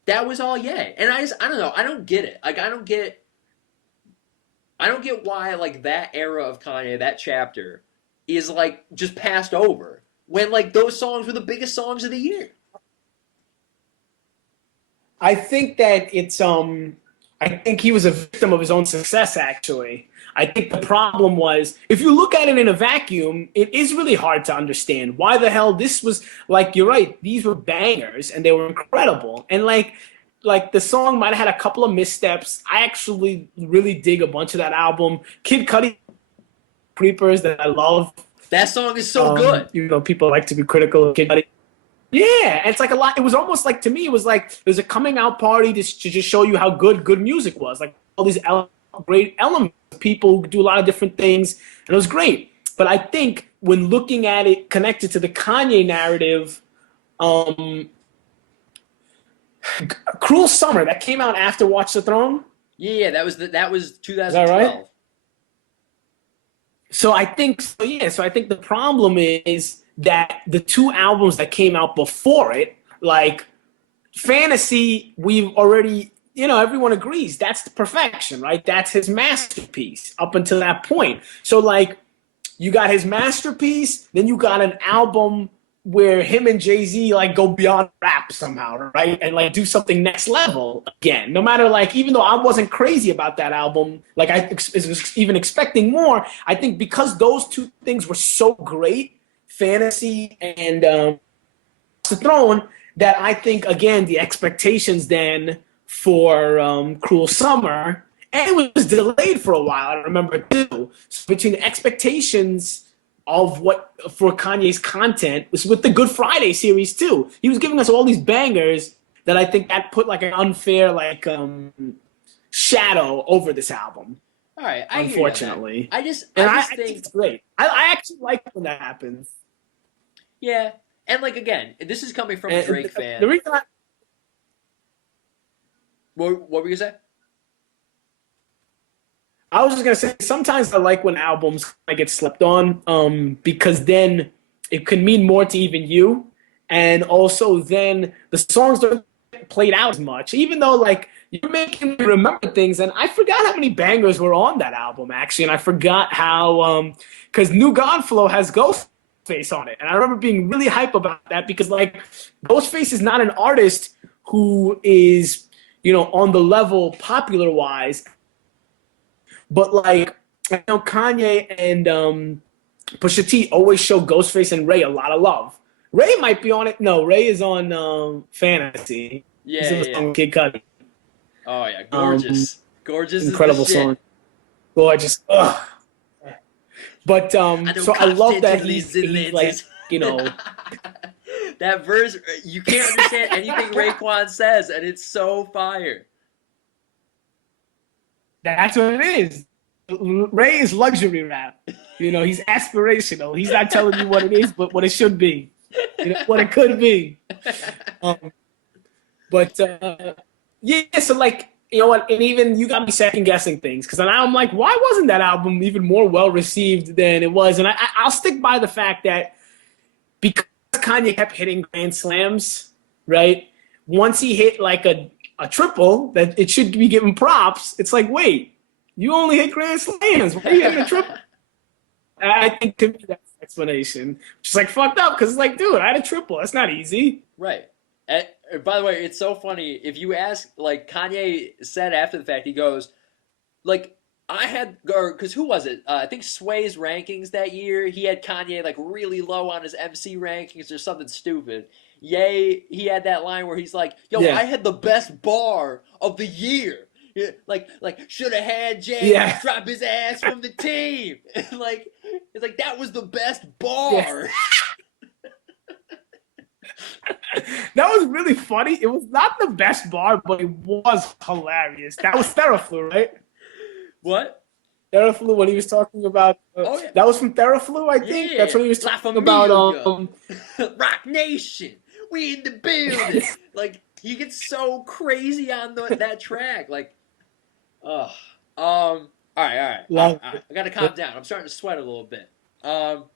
that was all yay. And I don't know, I don't get it. Like, I don't get why, like, that era of Kanye, that chapter, is, like, just passed over. When, like, those songs were the biggest songs of the year. I think that I think he was a victim of his own success, actually. I think the problem was, if you look at it in a vacuum, it is really hard to understand why the hell this was, like, you're right, these were bangers, and they were incredible. And, like the song might have had a couple of missteps. I actually really dig a bunch of that album. Kid Cudi, Creepers, that I love. That song is so good. You know, people like to be critical of Kid Cudi. Yeah, and it's like a lot. It was almost like, to me, it was like it was a coming out party to just show you how good music was. Like all these great elements, people who do a lot of different things, and it was great. But I think when looking at it connected to the Kanye narrative, Cruel Summer, that came out after Watch the Throne. Yeah, that was 2012. Is that right? So I think, so I think the problem is that the two albums that came out before it, like Fantasy, we've already, everyone agrees that's the perfection, right? That's his masterpiece up until that point. So like, you got his masterpiece, then you got an album where him and Jay-Z like go beyond rap somehow, right? And like do something next level again. No matter, like, even though I wasn't crazy about that album, like I was even expecting more, I think because those two things were so great, Fantasy and The Throne, that I think, again, the expectations then for Cruel Summer, and it was delayed for a while, I remember too. So between the expectations of what for Kanye's content was with the Good Friday series too. He was giving us all these bangers that I think that put like an unfair shadow over this album. All right, unfortunately, I just think think it's great. I actually like when that happens. Yeah, and like again, this is coming from a Drake fan. The reason what were you gonna say? I was just gonna say, sometimes I like when albums get slept on, because then it can mean more to even you, and also then the songs don't get played out as much. Even though like you're making me remember things, and I forgot how many bangers were on that album actually, and I forgot how because New God Flow has Ghostface on it, and I remember being really hype about that because like Ghostface is not an artist who is on the level popular wise. But like, I know Kanye and Pusha T always show Ghostface and Ray a lot of love. Ray might be on it. No, Ray is on Fantasy. Yeah, He's in the song with Kid Cudi. Oh yeah, gorgeous, gorgeous, incredible song, gorgeous. Ugh. But so I love that he's like that verse. You can't understand anything Raekwon says, and it's so fire. That's what it is. Ray is luxury rap. He's aspirational. He's not telling you what it is, but what it should be. What it could be. Yeah, so like, you know what? And even you got me second guessing things because now I'm like, why wasn't that album even more well received than it was? And I'll stick by the fact that because Kanye kept hitting grand slams, right? Once he hit like a triple that it should be given props, it's like, wait, you only hit grand slams. Why are you hitting a triple? I think to me that's the explanation. Which is like fucked up because it's like, dude, I had a triple. That's not easy. Right. And by the way, it's so funny. If you ask, like Kanye said after the fact, he goes, like, I had, because who was it? I think Sway's rankings that year, he had Kanye like really low on his MC rankings or something stupid. Ye, he had that line where he's like, "Yo, yeah. I had the best bar of the year. Yeah, like should have had Jay drop his ass from the team. Like, it's like that was the best bar." Yeah. That was really funny. It was not the best bar, but it was hilarious. That was Theraflu, right? What? Theraflu, when he was talking about that was from Theraflu, I think. Yeah. That's what he was talking about. Rock Nation. We in the building. Like, he gets so crazy on that track. Like, all right. I gotta calm down. I'm starting to sweat a little bit. Well,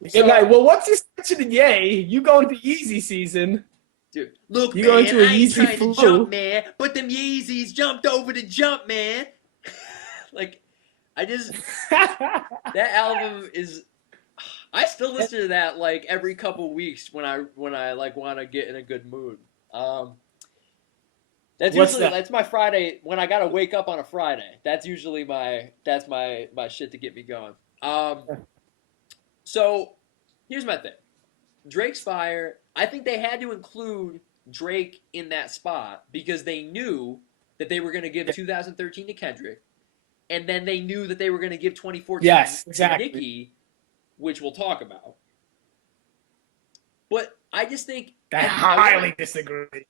once you start in Ye, you go into Yeezy season. Dude, look, you man, go into a I ain't Yeezy trying to jump, man, but them Yeezys jumped over the jump, man. Like, that album is. I still listen to that like every couple weeks when I like want to get in a good mood. That's my Friday when I gotta wake up on a Friday. That's usually my shit to get me going. So here's my thing. Drake's fire. I think they had to include Drake in that spot because they knew that they were going to give 2013 to Kendrick, and then they knew that they were going to give 2014 to Nicki, which we'll talk about. But I just think I highly disagree.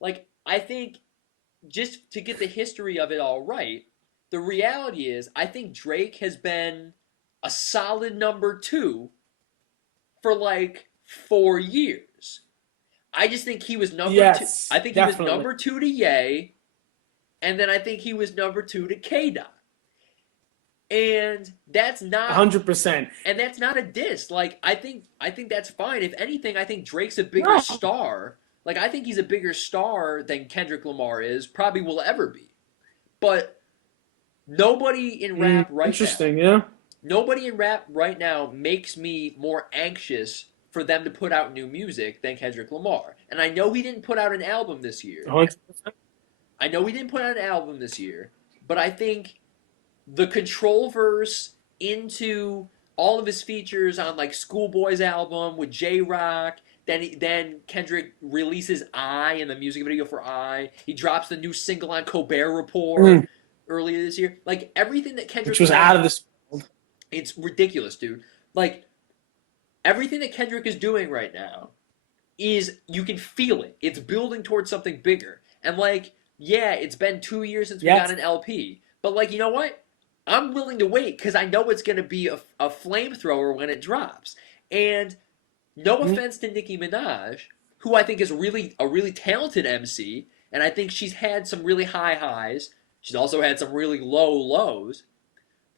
Like, I think just to get the history of it all right, the reality is I think Drake has been a solid number 2 for like 4 years. I just think he was number 2. I think he was number 2 to Ye, and then I think he was number 2 to K-Dot. And that's not 100%. And that's not a diss. Like, I think that's fine. If anything, I think Drake's a bigger star. Like, I think he's a bigger star than Kendrick Lamar is, probably will ever be. But nobody in rap nobody in rap right now makes me more anxious for them to put out new music than Kendrick Lamar. And I know he didn't put out an album this year. 100%. I know he didn't put out an album this year, but I think the control verse into all of his features on like Schoolboy's album with J-Rock, then Kendrick releases I in the music video for I. He drops the new single on Colbert Report earlier this year. Like, everything that Kendrick... Which was out of this world. It's ridiculous, dude. Like, everything that Kendrick is doing right now is... You can feel it. It's building towards something bigger. And, like, yeah, it's been 2 years since we got an LP. But, like, you know what? I'm willing to wait because I know it's going to be a flamethrower when it drops. And... No offense to Nicki Minaj, who I think is a really talented MC, and I think she's had some really high highs. She's also had some really low lows.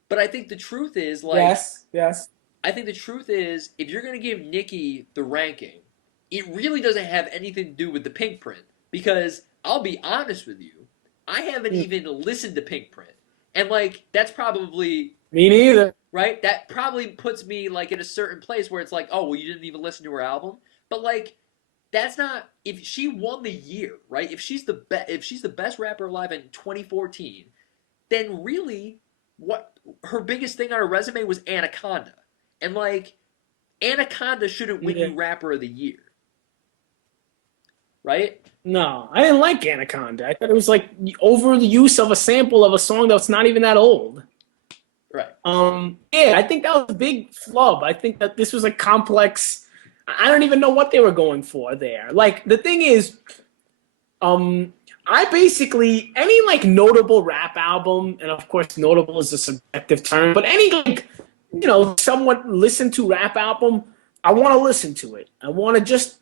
But I think the truth is, like... Yes. I think the truth is, if you're going to give Nicki the ranking, it really doesn't have anything to do with the Pink Print. Because, I'll be honest with you, I haven't even listened to Pink Print. And, like, that's probably... Me neither. Right? That probably puts me, like, in a certain place where it's like, oh, well, you didn't even listen to her album? But, like, that's not... If she won the year, right? If she's the best rapper alive in 2014, then really, what her biggest thing on her resume was Anaconda. And, like, Anaconda shouldn't win you Rapper of the Year. Right? No, I didn't like Anaconda. I thought it was, like, over the use of a sample of a song that's not even that old. Right. Yeah, I think that was a big flub. I think that this was a complex. I don't even know what they were going for there. Like, the thing is, I basically, any like notable rap album, and of course notable is a subjective term, but any like, you know, somewhat listened to rap album, I want to listen to it. I want to just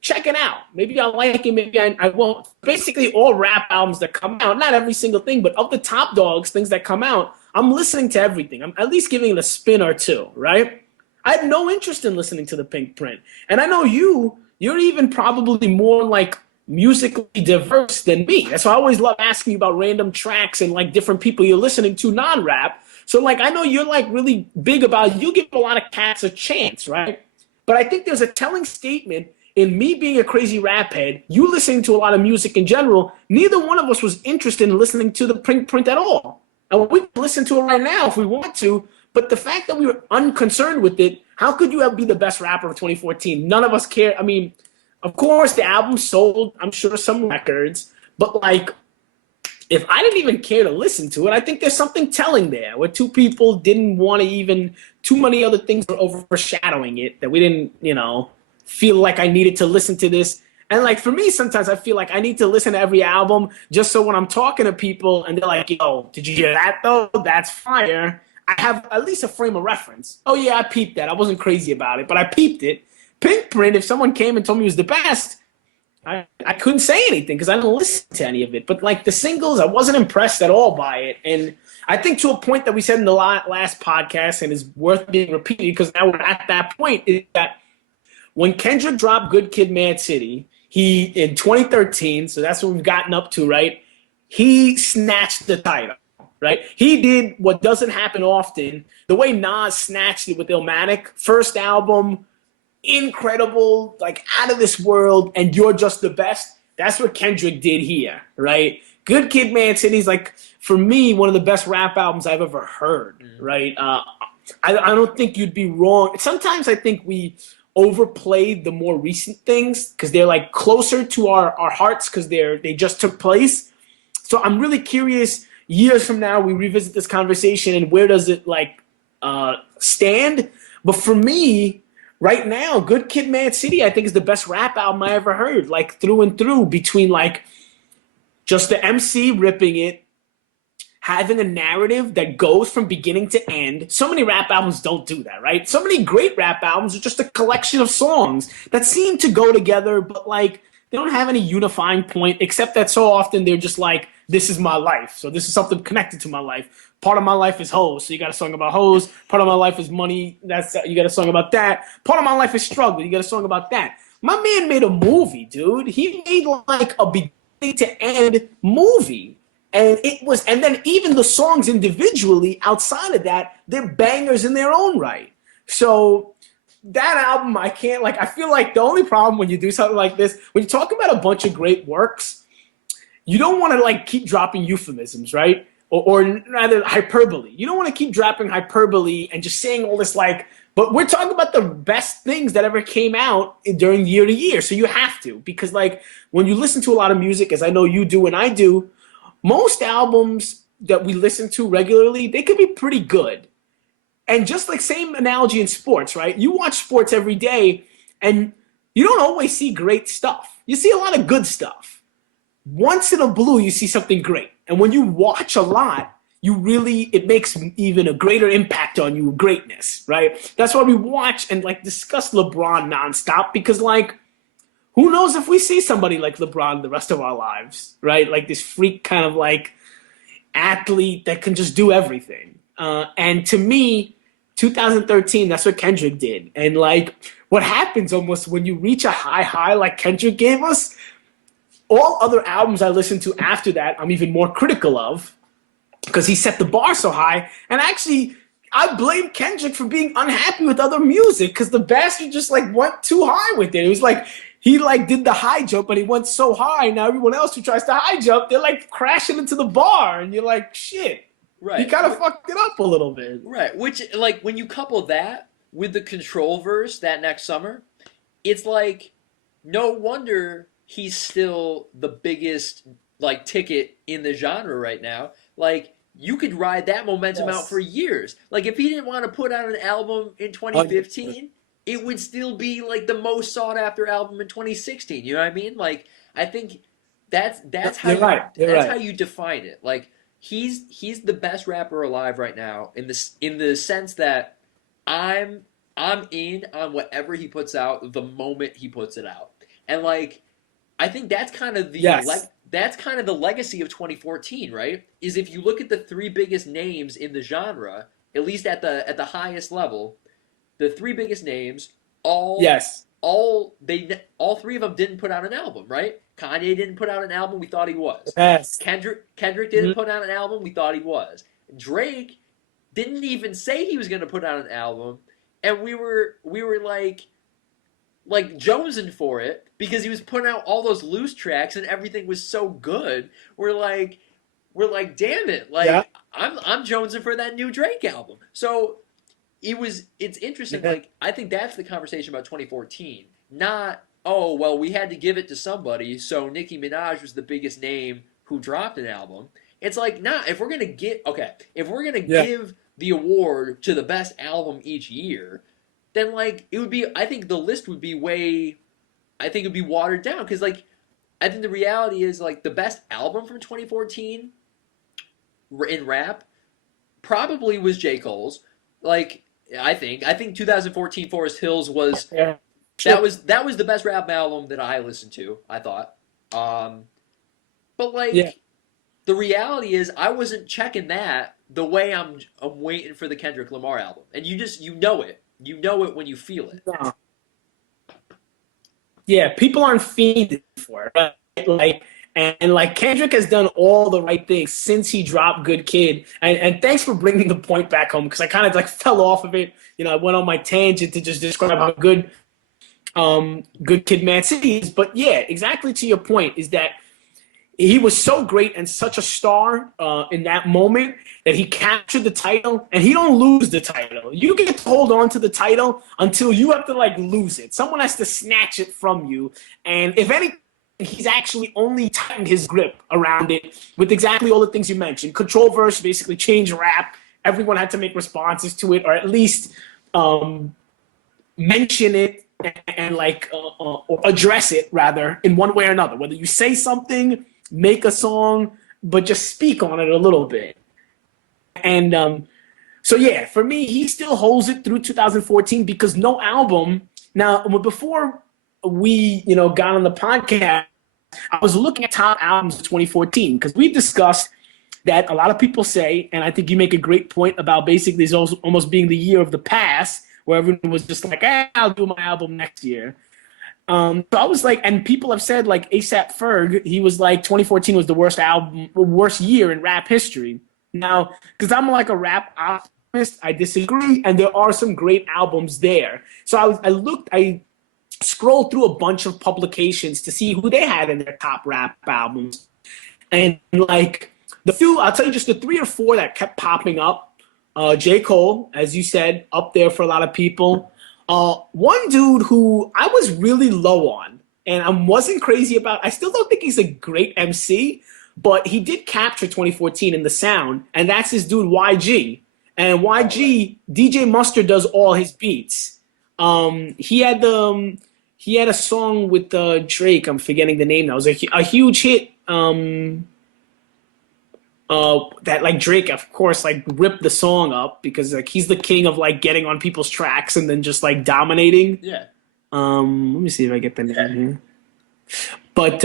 check it out. Maybe I like it, maybe I won't. Basically all rap albums that come out, not every single thing, but of the top dogs, things that come out, I'm listening to everything. I'm at least giving it a spin or two, right? I have no interest in listening to the Pink Print. And I know you're even probably more like musically diverse than me. That's why I always love asking you about random tracks and like different people you're listening to non-rap. So like I know you're like really big about, you give a lot of cats a chance, right? But I think there's a telling statement in me being a crazy rap head, you listening to a lot of music in general, neither one of us was interested in listening to the Pink Print at all. And we can listen to it right now if we want to, but the fact that we were unconcerned with it, how could you be the best rapper of 2014? None of us care. I mean, of course, the album sold, I'm sure, some records, but like, if I didn't even care to listen to it, I think there's something telling there where two people didn't want to even, too many other things were overshadowing it, that we didn't, you know, feel like I needed to listen to this. And like for me, sometimes I feel like I need to listen to every album just so when I'm talking to people and they're like, yo, did you hear that though? That's fire. I have at least a frame of reference. Oh yeah, I peeped that. I wasn't crazy about it, but I peeped it. Pink Print, if someone came and told me it was the best, I couldn't say anything because I didn't listen to any of it. But like the singles, I wasn't impressed at all by it. And I think to a point that we said in the last podcast and is worth being repeated because now we're at that point, is that when Kendrick dropped Good Kid, Mad City, he, in 2013, so that's what we've gotten up to, right? He snatched the title, right? He did what doesn't happen often. The way Nas snatched it with Illmatic, first album, incredible, like out of this world, and You're Just the Best. That's what Kendrick did here, right? Good Kid, Mad City is like, for me, one of the best rap albums I've ever heard, right? I don't think you'd be wrong. Sometimes I think we overplayed the more recent things because they're like closer to our hearts because they just took place. So I'm really curious, years from now, we revisit this conversation and where does it like stand? But for me, right now, Good Kid, Mad City, I think is the best rap album I ever heard, like through and through, between like just the MC ripping it, having a narrative that goes from beginning to end. So many rap albums don't do that, right? So many great rap albums are just a collection of songs that seem to go together, but like they don't have any unifying point, except that so often they're just like, this is my life. So this is something connected to my life. Part of my life is hoes, so you got a song about hoes. Part of my life is money, you got a song about that. Part of my life is struggle, you got a song about that. My man made a movie, dude. He made like a beginning to end movie. And then even the songs individually outside of that, they're bangers in their own right. So that album, I feel like the only problem when you do something like this, when you talk about a bunch of great works, you don't want to like keep dropping euphemisms, right? Or rather hyperbole. You don't want to keep dropping hyperbole and just saying all this like, but we're talking about the best things that ever came out during year to year. So you have to, because like when you listen to a lot of music, as I know you do and I do, most albums that we listen to regularly, they can be pretty good. And just like same analogy in sports, right? You watch sports every day and you don't always see great stuff. You see a lot of good stuff. Once in a blue, you see something great. And when you watch a lot, it makes even a greater impact on you, greatness, right? That's why we watch and like discuss LeBron nonstop, because like, who knows if we see somebody like LeBron the rest of our lives, right? Like this freak kind of like athlete that can just do everything. And to me, 2013, that's what Kendrick did. And like what happens almost when you reach a high like Kendrick gave us, all other albums I listened to after that, I'm even more critical of, because he set the bar so high. And actually, I blame Kendrick for being unhappy with other music, because the bastard just like went too high with it. It was like he like did the high jump, but he went so high. Now everyone else who tries to high jump, they're like crashing into the bar, and you're like, shit. Right. He kind of fucked it up a little bit. Right. Which like when you couple that with the Control verse that next summer, it's like no wonder he's still the biggest like ticket in the genre right now. Like you could ride that momentum out for years. Like if he didn't want to put out an album in 2015, it would still be like the most sought after album in 2016. You know what I mean? Like I think that's how how you define it. Like he's the best rapper alive right now in the sense that I'm in on whatever he puts out the moment he puts it out. And like I think that's kind of the legacy of 2014, right? Is if you look at the three biggest names in the genre, at least at the highest level, the three biggest names, all three of them didn't put out an album, right? Kanye didn't put out an album, we thought he was. Yes. Kendrick didn't put out an album, we thought he was. Drake didn't even say he was going to put out an album, and we were like jonesing for it because he was putting out all those loose tracks and everything was so good. We're like, damn it! Like I'm jonesing for that new Drake album. So it's interesting. Like I think that's the conversation about 2014. Not we had to give it to somebody. So Nicki Minaj was the biggest name who dropped an album. It's like if we're gonna give the award to the best album each year, then like it would be, I think the list would be it would be watered down, because like I think the reality is like the best album from 2014 in rap probably was J. Cole's. Like I think 2014 Forest Hills was that was the best rap album that I listened to, I thought. But like the reality is I wasn't checking that the way I'm waiting for the Kendrick Lamar album. And you know it. You know it when you feel it. Yeah, people aren't fiending for it. Right? Like, and like Kendrick has done all the right things since he dropped Good Kid. And thanks for bringing the point back home, because I kind of like fell off of it. You know, I went on my tangent to just describe how good Kid, Mad City is. But yeah, exactly to your point is that he was so great and such a star in that moment that he captured the title, and he don't lose the title. You get to hold on to the title until you have to like lose it. Someone has to snatch it from you. And if anything, he's actually only tightened his grip around it with exactly all the things you mentioned. Control verse basically changed rap. Everyone had to make responses to it, or at least mention it and like or address it rather in one way or another. Whether you say something, make a song, but just speak on it a little bit. And so yeah, for me, he still holds it through 2014 because no album. Now, before we got on the podcast, I was looking at top albums of 2014 because we discussed that a lot of people say, and I think you make a great point about basically it's almost being the year of the past, where everyone was just like, I'll do my album next year. So I was like, and people have said like ASAP Ferg, he was like 2014 was the worst year in rap history. Now, because I'm like a rap optimist, I disagree, and there are some great albums there. So I scrolled through a bunch of publications to see who they had in their top rap albums, and like I'll tell you just the 3 or 4 that kept popping up. J. Cole, as you said, up there for a lot of people. One dude who I was really low on and I wasn't crazy about, I still don't think he's a great MC, but he did capture 2014 in the sound, and that's his dude YG. And YG, DJ Mustard does all his beats. He had a song with Drake, I'm forgetting the name now. It was a huge hit. That like Drake, of course, like ripped the song up because like he's the king of like getting on people's tracks and then just like dominating. Yeah. Let me see if I get the name here. But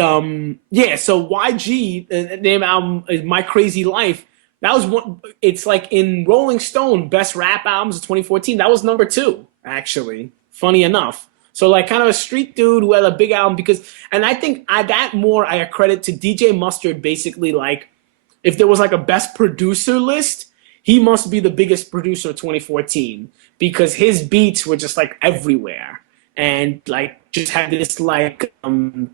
yeah, so YG, the name album is My Crazy Life. That was one. It's like in Rolling Stone best rap albums of 2014. That was number 2, actually. Funny enough. So like kind of a street dude who had a big album and I think I accredit to DJ Mustard. Basically, like if there was like a best producer list, he must be the biggest producer of 2014 because his beats were just like everywhere and like just had this like they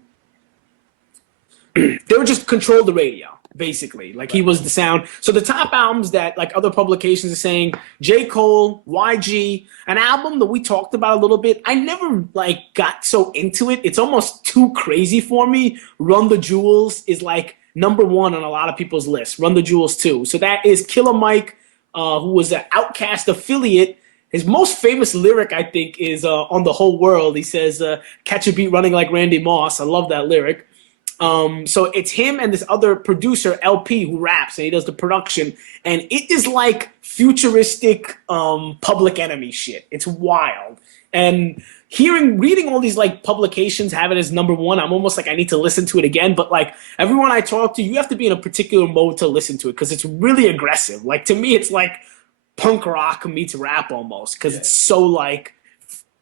would just control the radio basically. Like he was the sound. So the top albums that like other publications are saying, J. Cole, YG, an album that we talked about a little bit. I never like got so into it. It's almost too crazy for me. Run the Jewels is like number 1 on a lot of people's lists. Run the Jewels 2. So that is Killer Mike, who was an Outkast affiliate. His most famous lyric, I think, is On the Whole World. He says, catch a beat running like Randy Moss. I love that lyric. So it's him and this other producer, LP, who raps, and he does the production. And it is like futuristic Public Enemy shit. It's wild. And reading all these like publications have it as number 1, I'm almost like I need to listen to it again. But like everyone I talk to, you have to be in a particular mode to listen to it because it's really aggressive. Like to me, it's like punk rock meets rap almost because it's so like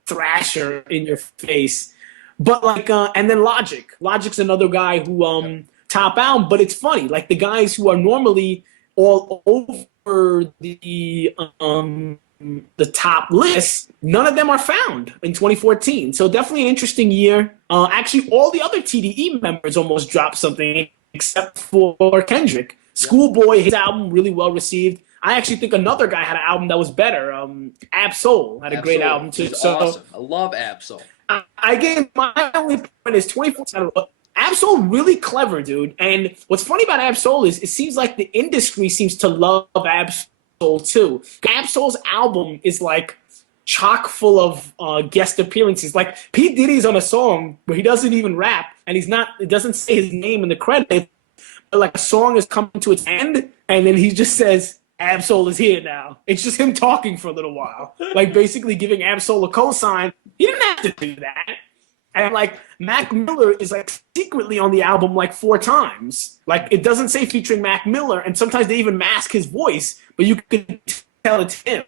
thrasher in your face. But like and then Logic's another guy who top album. But it's funny, like the guys who are normally all over the top list, none of them are found in 2014. So definitely an interesting year. Actually, all the other TDE members almost dropped something except for Kendrick. Schoolboy, his album really well received. I actually think another guy had an album that was better. Ab-Soul had a great album too. He's awesome. I love Ab-Soul. I gave my only point is 2014. Ab-Soul really clever, dude. And what's funny about Ab-Soul is it seems like the industry seems to love Ab-Soul too. Ab-Soul's album is like chock full of guest appearances. Like P. Diddy's on a song where he doesn't even rap and it doesn't say his name in the credits. But like a song is coming to its end and then he just says, Ab-Soul is here now. It's just him talking for a little while. Like basically giving Ab-Soul a cosign. He didn't have to do that. And like Mac Miller is like secretly on the album like 4 times. Like it doesn't say featuring Mac Miller, and sometimes they even mask his voice, but you can tell it's him.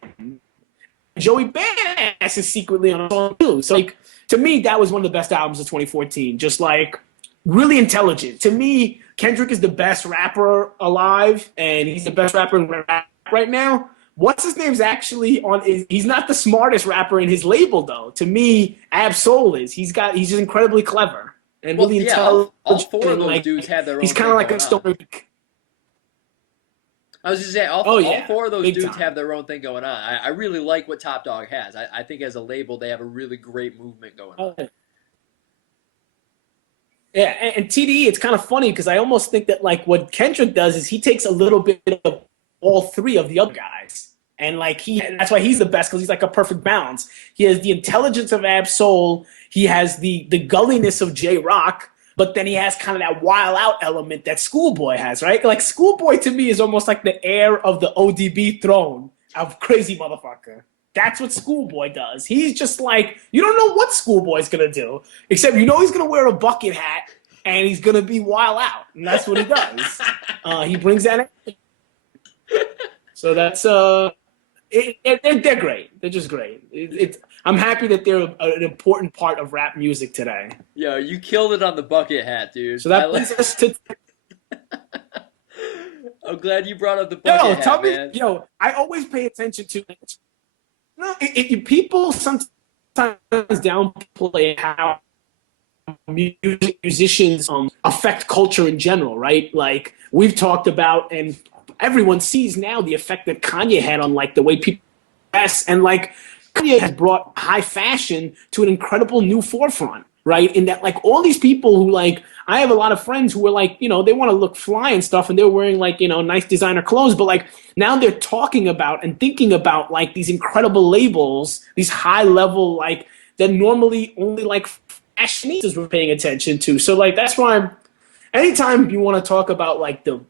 Joey Badass is secretly on a song too. So like to me, that was one of the best albums of 2014. Just like really intelligent. To me, Kendrick is the best rapper alive, and he's the best rapper in rap right now. What's his name's actually he's not the smartest rapper in his label though. To me, Ab-Soul is. He's just incredibly clever and really intelligent. All 4 of those dudes have their own. He's kind of like a story. I was just saying, all 4 of those dudes have their own thing going on. I really like what Top Dog has. I think as a label, they have a really great movement going on. Yeah, and TDE, it's kind of funny because I almost think that like what Kendrick does is he takes a little bit of all 3 of the other guys, And like that's why he's the best, because he's like a perfect balance. He has the intelligence of Ab Soul. He has the gulliness of J Rock, but then he has kind of that wild out element that Schoolboy has, right? Like Schoolboy to me is almost like the heir of the ODB throne of crazy motherfucker. That's what Schoolboy does. He's just like, you don't know what Schoolboy's gonna do, except you know he's gonna wear a bucket hat and he's gonna be wild out, and that's what he does. He brings that in. So that's they're great. They're just great. I'm happy that they're an important part of rap music today. Yo, you killed it on the bucket hat, dude. So that brings us to. I'm glad you brought up the bucket hat, man. Yo, I always pay attention to. No, people sometimes downplay how musicians affect culture in general, right? Like we've talked about, and everyone sees now the effect that Kanye had on like the way people dress, and like Kanye has brought high fashion to an incredible new forefront, right? In that like all these people who like, I have a lot of friends who are like, you know, they want to look fly and stuff, and they're wearing like, you know, nice designer clothes, but like now they're talking about and thinking about like these incredible labels, these high level like that normally only like fashionistas were paying attention to. So like that's why anytime you want to talk about like the,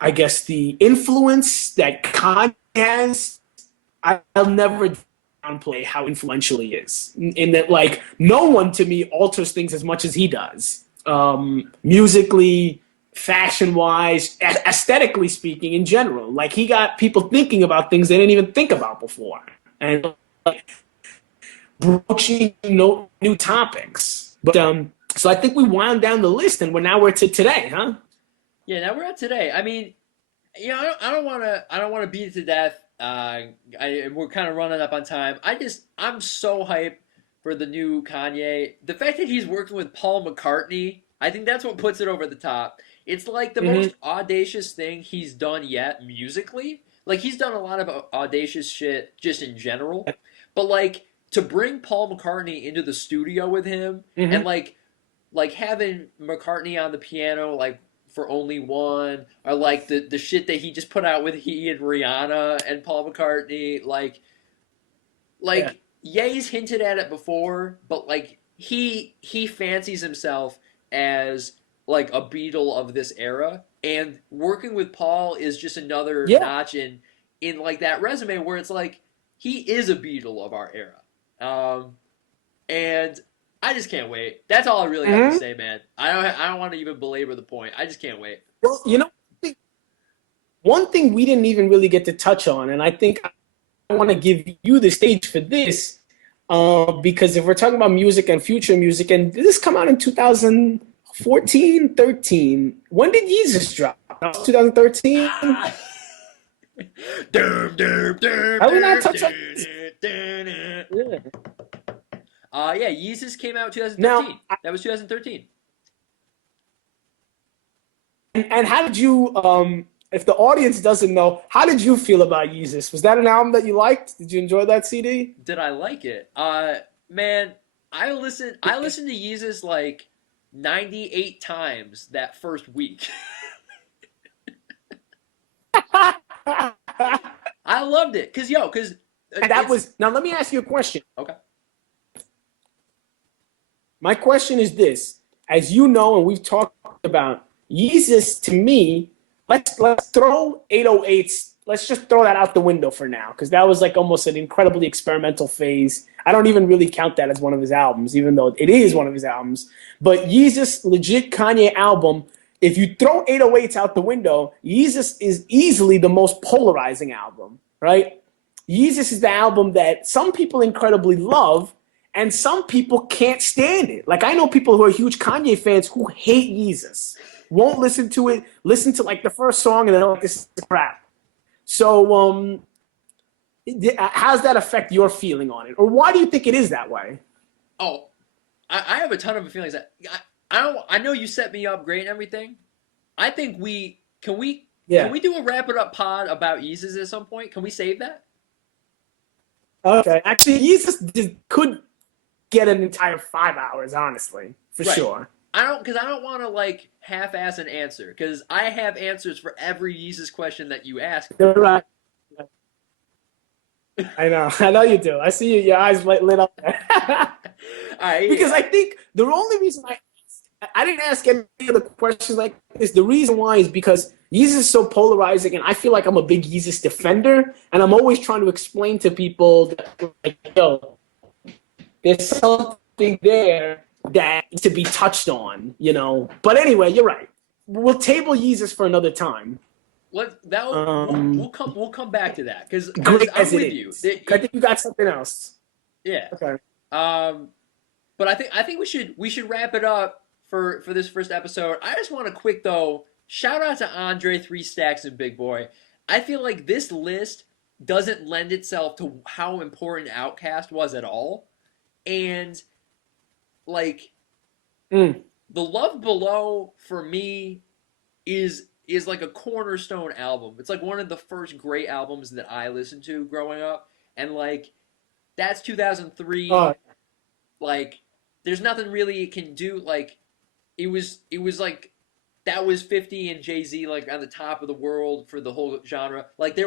I guess the influence that Kanye has, I'll never downplay how influential he is. In that, like, no one to me alters things as much as he does. Musically, fashion-wise, aesthetically speaking, in general. Like, he got people thinking about things they didn't even think about before. And like, broaching new topics. But so I think we wound down the list, and we're to today, huh? Yeah, now we're at today. I mean, you know, I don't want to beat it to death. We're kind of running up on time. I'm so hyped for the new Kanye. The fact that he's working with Paul McCartney, I think that's what puts it over the top. It's like the most audacious thing he's done yet musically. Like he's done a lot of audacious shit just in general, but like to bring Paul McCartney into the studio with him and like having McCartney on the piano, like for Only One, or like the shit that he just put out with he and Rihanna and Paul McCartney, Ye's hinted at it before, but like he fancies himself as like a Beatle of this era, and working with Paul is just another notch in like that resume where it's like he is a Beatle of our era, and I just can't wait. That's all I really have to say, man. I don't want to even belabor the point. I just can't wait. Well, you know, one thing we didn't even really get to touch on, and I think I want to give you the stage for this, because if we're talking about music and future music, and did this come out in 2014, 13? When did Yeezus drop? 2013? How we not touch on this? Yeah. Yeah, Yeezus came out 2013. Now, that was 2013. And how did you, if the audience doesn't know, how did you feel about Yeezus? Was that an album that you liked? Did you enjoy that CD? Did I like it? Man, I listened to Yeezus like 98 times that first week. I loved it. Now let me ask you a question. Okay. My question is this: as you know, and we've talked about, Yeezus to me, let's throw 808s. Let's just throw that out the window for now, because that was like almost an incredibly experimental phase. I don't even really count that as one of his albums, even though it is one of his albums. But Yeezus, legit Kanye album. If you throw 808s out the window, Yeezus is easily the most polarizing album, right? Yeezus is the album that some people incredibly love, and some people can't stand it. Like, I know people who are huge Kanye fans who hate Yeezus. Won't listen to it, listen to like the first song, and they're like, this is crap. So how does that affect your feeling on it? Or why do you think it is that way? Oh, I have a ton of feelings. I know you set me up great and everything. I think can we do a wrap it up pod about Yeezus at some point? Can we save that? Okay. Actually, Yeezus could get an entire 5 hours, honestly, for sure. I don't want to like half-ass an answer, because I have answers for every Yeezus question that you ask. Right. I know you do. I see you, your eyes lit up. All right, Because I think the only reason I didn't ask any other questions like this. The reason why is because Yeezus is so polarizing, and I feel like I'm a big Yeezus defender, and I'm always trying to explain to people that, like, yo, there's something there that needs to be touched on, you know. But anyway, you're right. We'll table Yeezus for another time. we'll come back to that because Great I'm as with it you. is. I think you got something else. Yeah. Okay. But I think we should wrap it up for this first episode. I just want to quick though shout out to Andre 3 Stacks and Big Boy. I feel like this list doesn't lend itself to how important Outkast was at all, and like the Love Below for me is like a cornerstone album. It's like one of the first great albums that I listened to growing up, and like that's 2003. Like there's nothing really it can do. Like it was like that was 50 and Jay-Z like on the top of the world for the whole genre. Like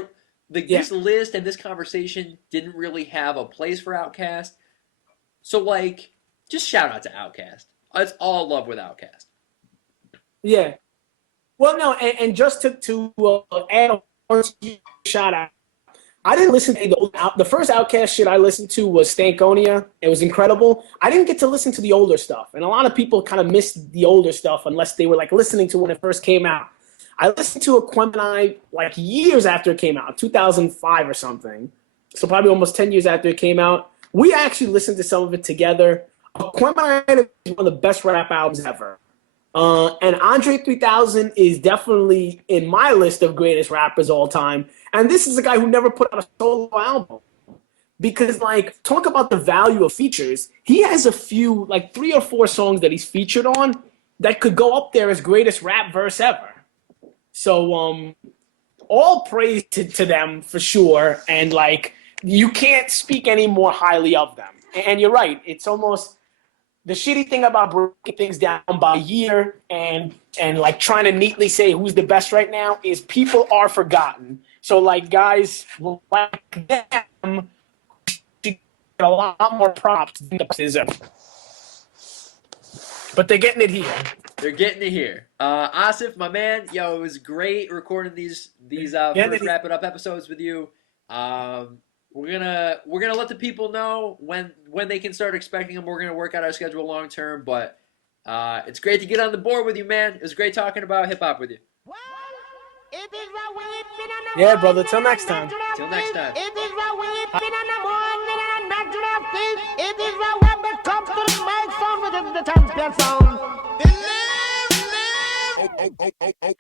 this list and this conversation didn't really have a place for Outkast. So like just shout out to Outkast. It's all love with Outkast. Yeah. Well, no, and just to add a shout out, I didn't listen to the first Outkast shit I listened to was Stankonia. It was incredible. I didn't get to listen to the older stuff, and a lot of people kind of missed the older stuff unless they were like listening to when it first came out. I listened to Aquemini like years after it came out, 2005 or something. So probably almost 10 years after it came out. We actually listened to some of it together. Aquemini is one of the best rap albums ever. And Andre 3000 is definitely in my list of greatest rappers all time. And this is a guy who never put out a solo album. Because, like, talk about the value of features. He has a few, like 3 or 4 songs that he's featured on that could go up there as greatest rap verse ever. So, all praise to them for sure. And, like, you can't speak any more highly of them. And you're right. It's almost the shitty thing about breaking things down by year and like trying to neatly say who's the best right now is people are forgotten. So like guys like them get a lot more props than the deserve. But they're getting it here. They're getting it here. Asif, my man, yo, it was great recording these first Wrap It Up episodes with you. We're gonna let the people know when they can start expecting them. We're gonna work out our schedule long term, but it's great to get on the board with you, man. It was great talking about hip hop with you. Yeah, brother. Till next time. Till next time.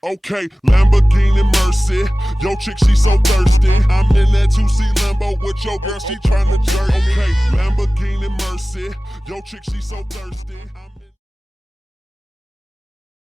Okay, Lamborghini Mercy. Yo, chick, she so thirsty. I'm in that 2C Lambo with your girl, she tryna jerk. Okay, Lamborghini Mercy. Yo, chick, she so thirsty.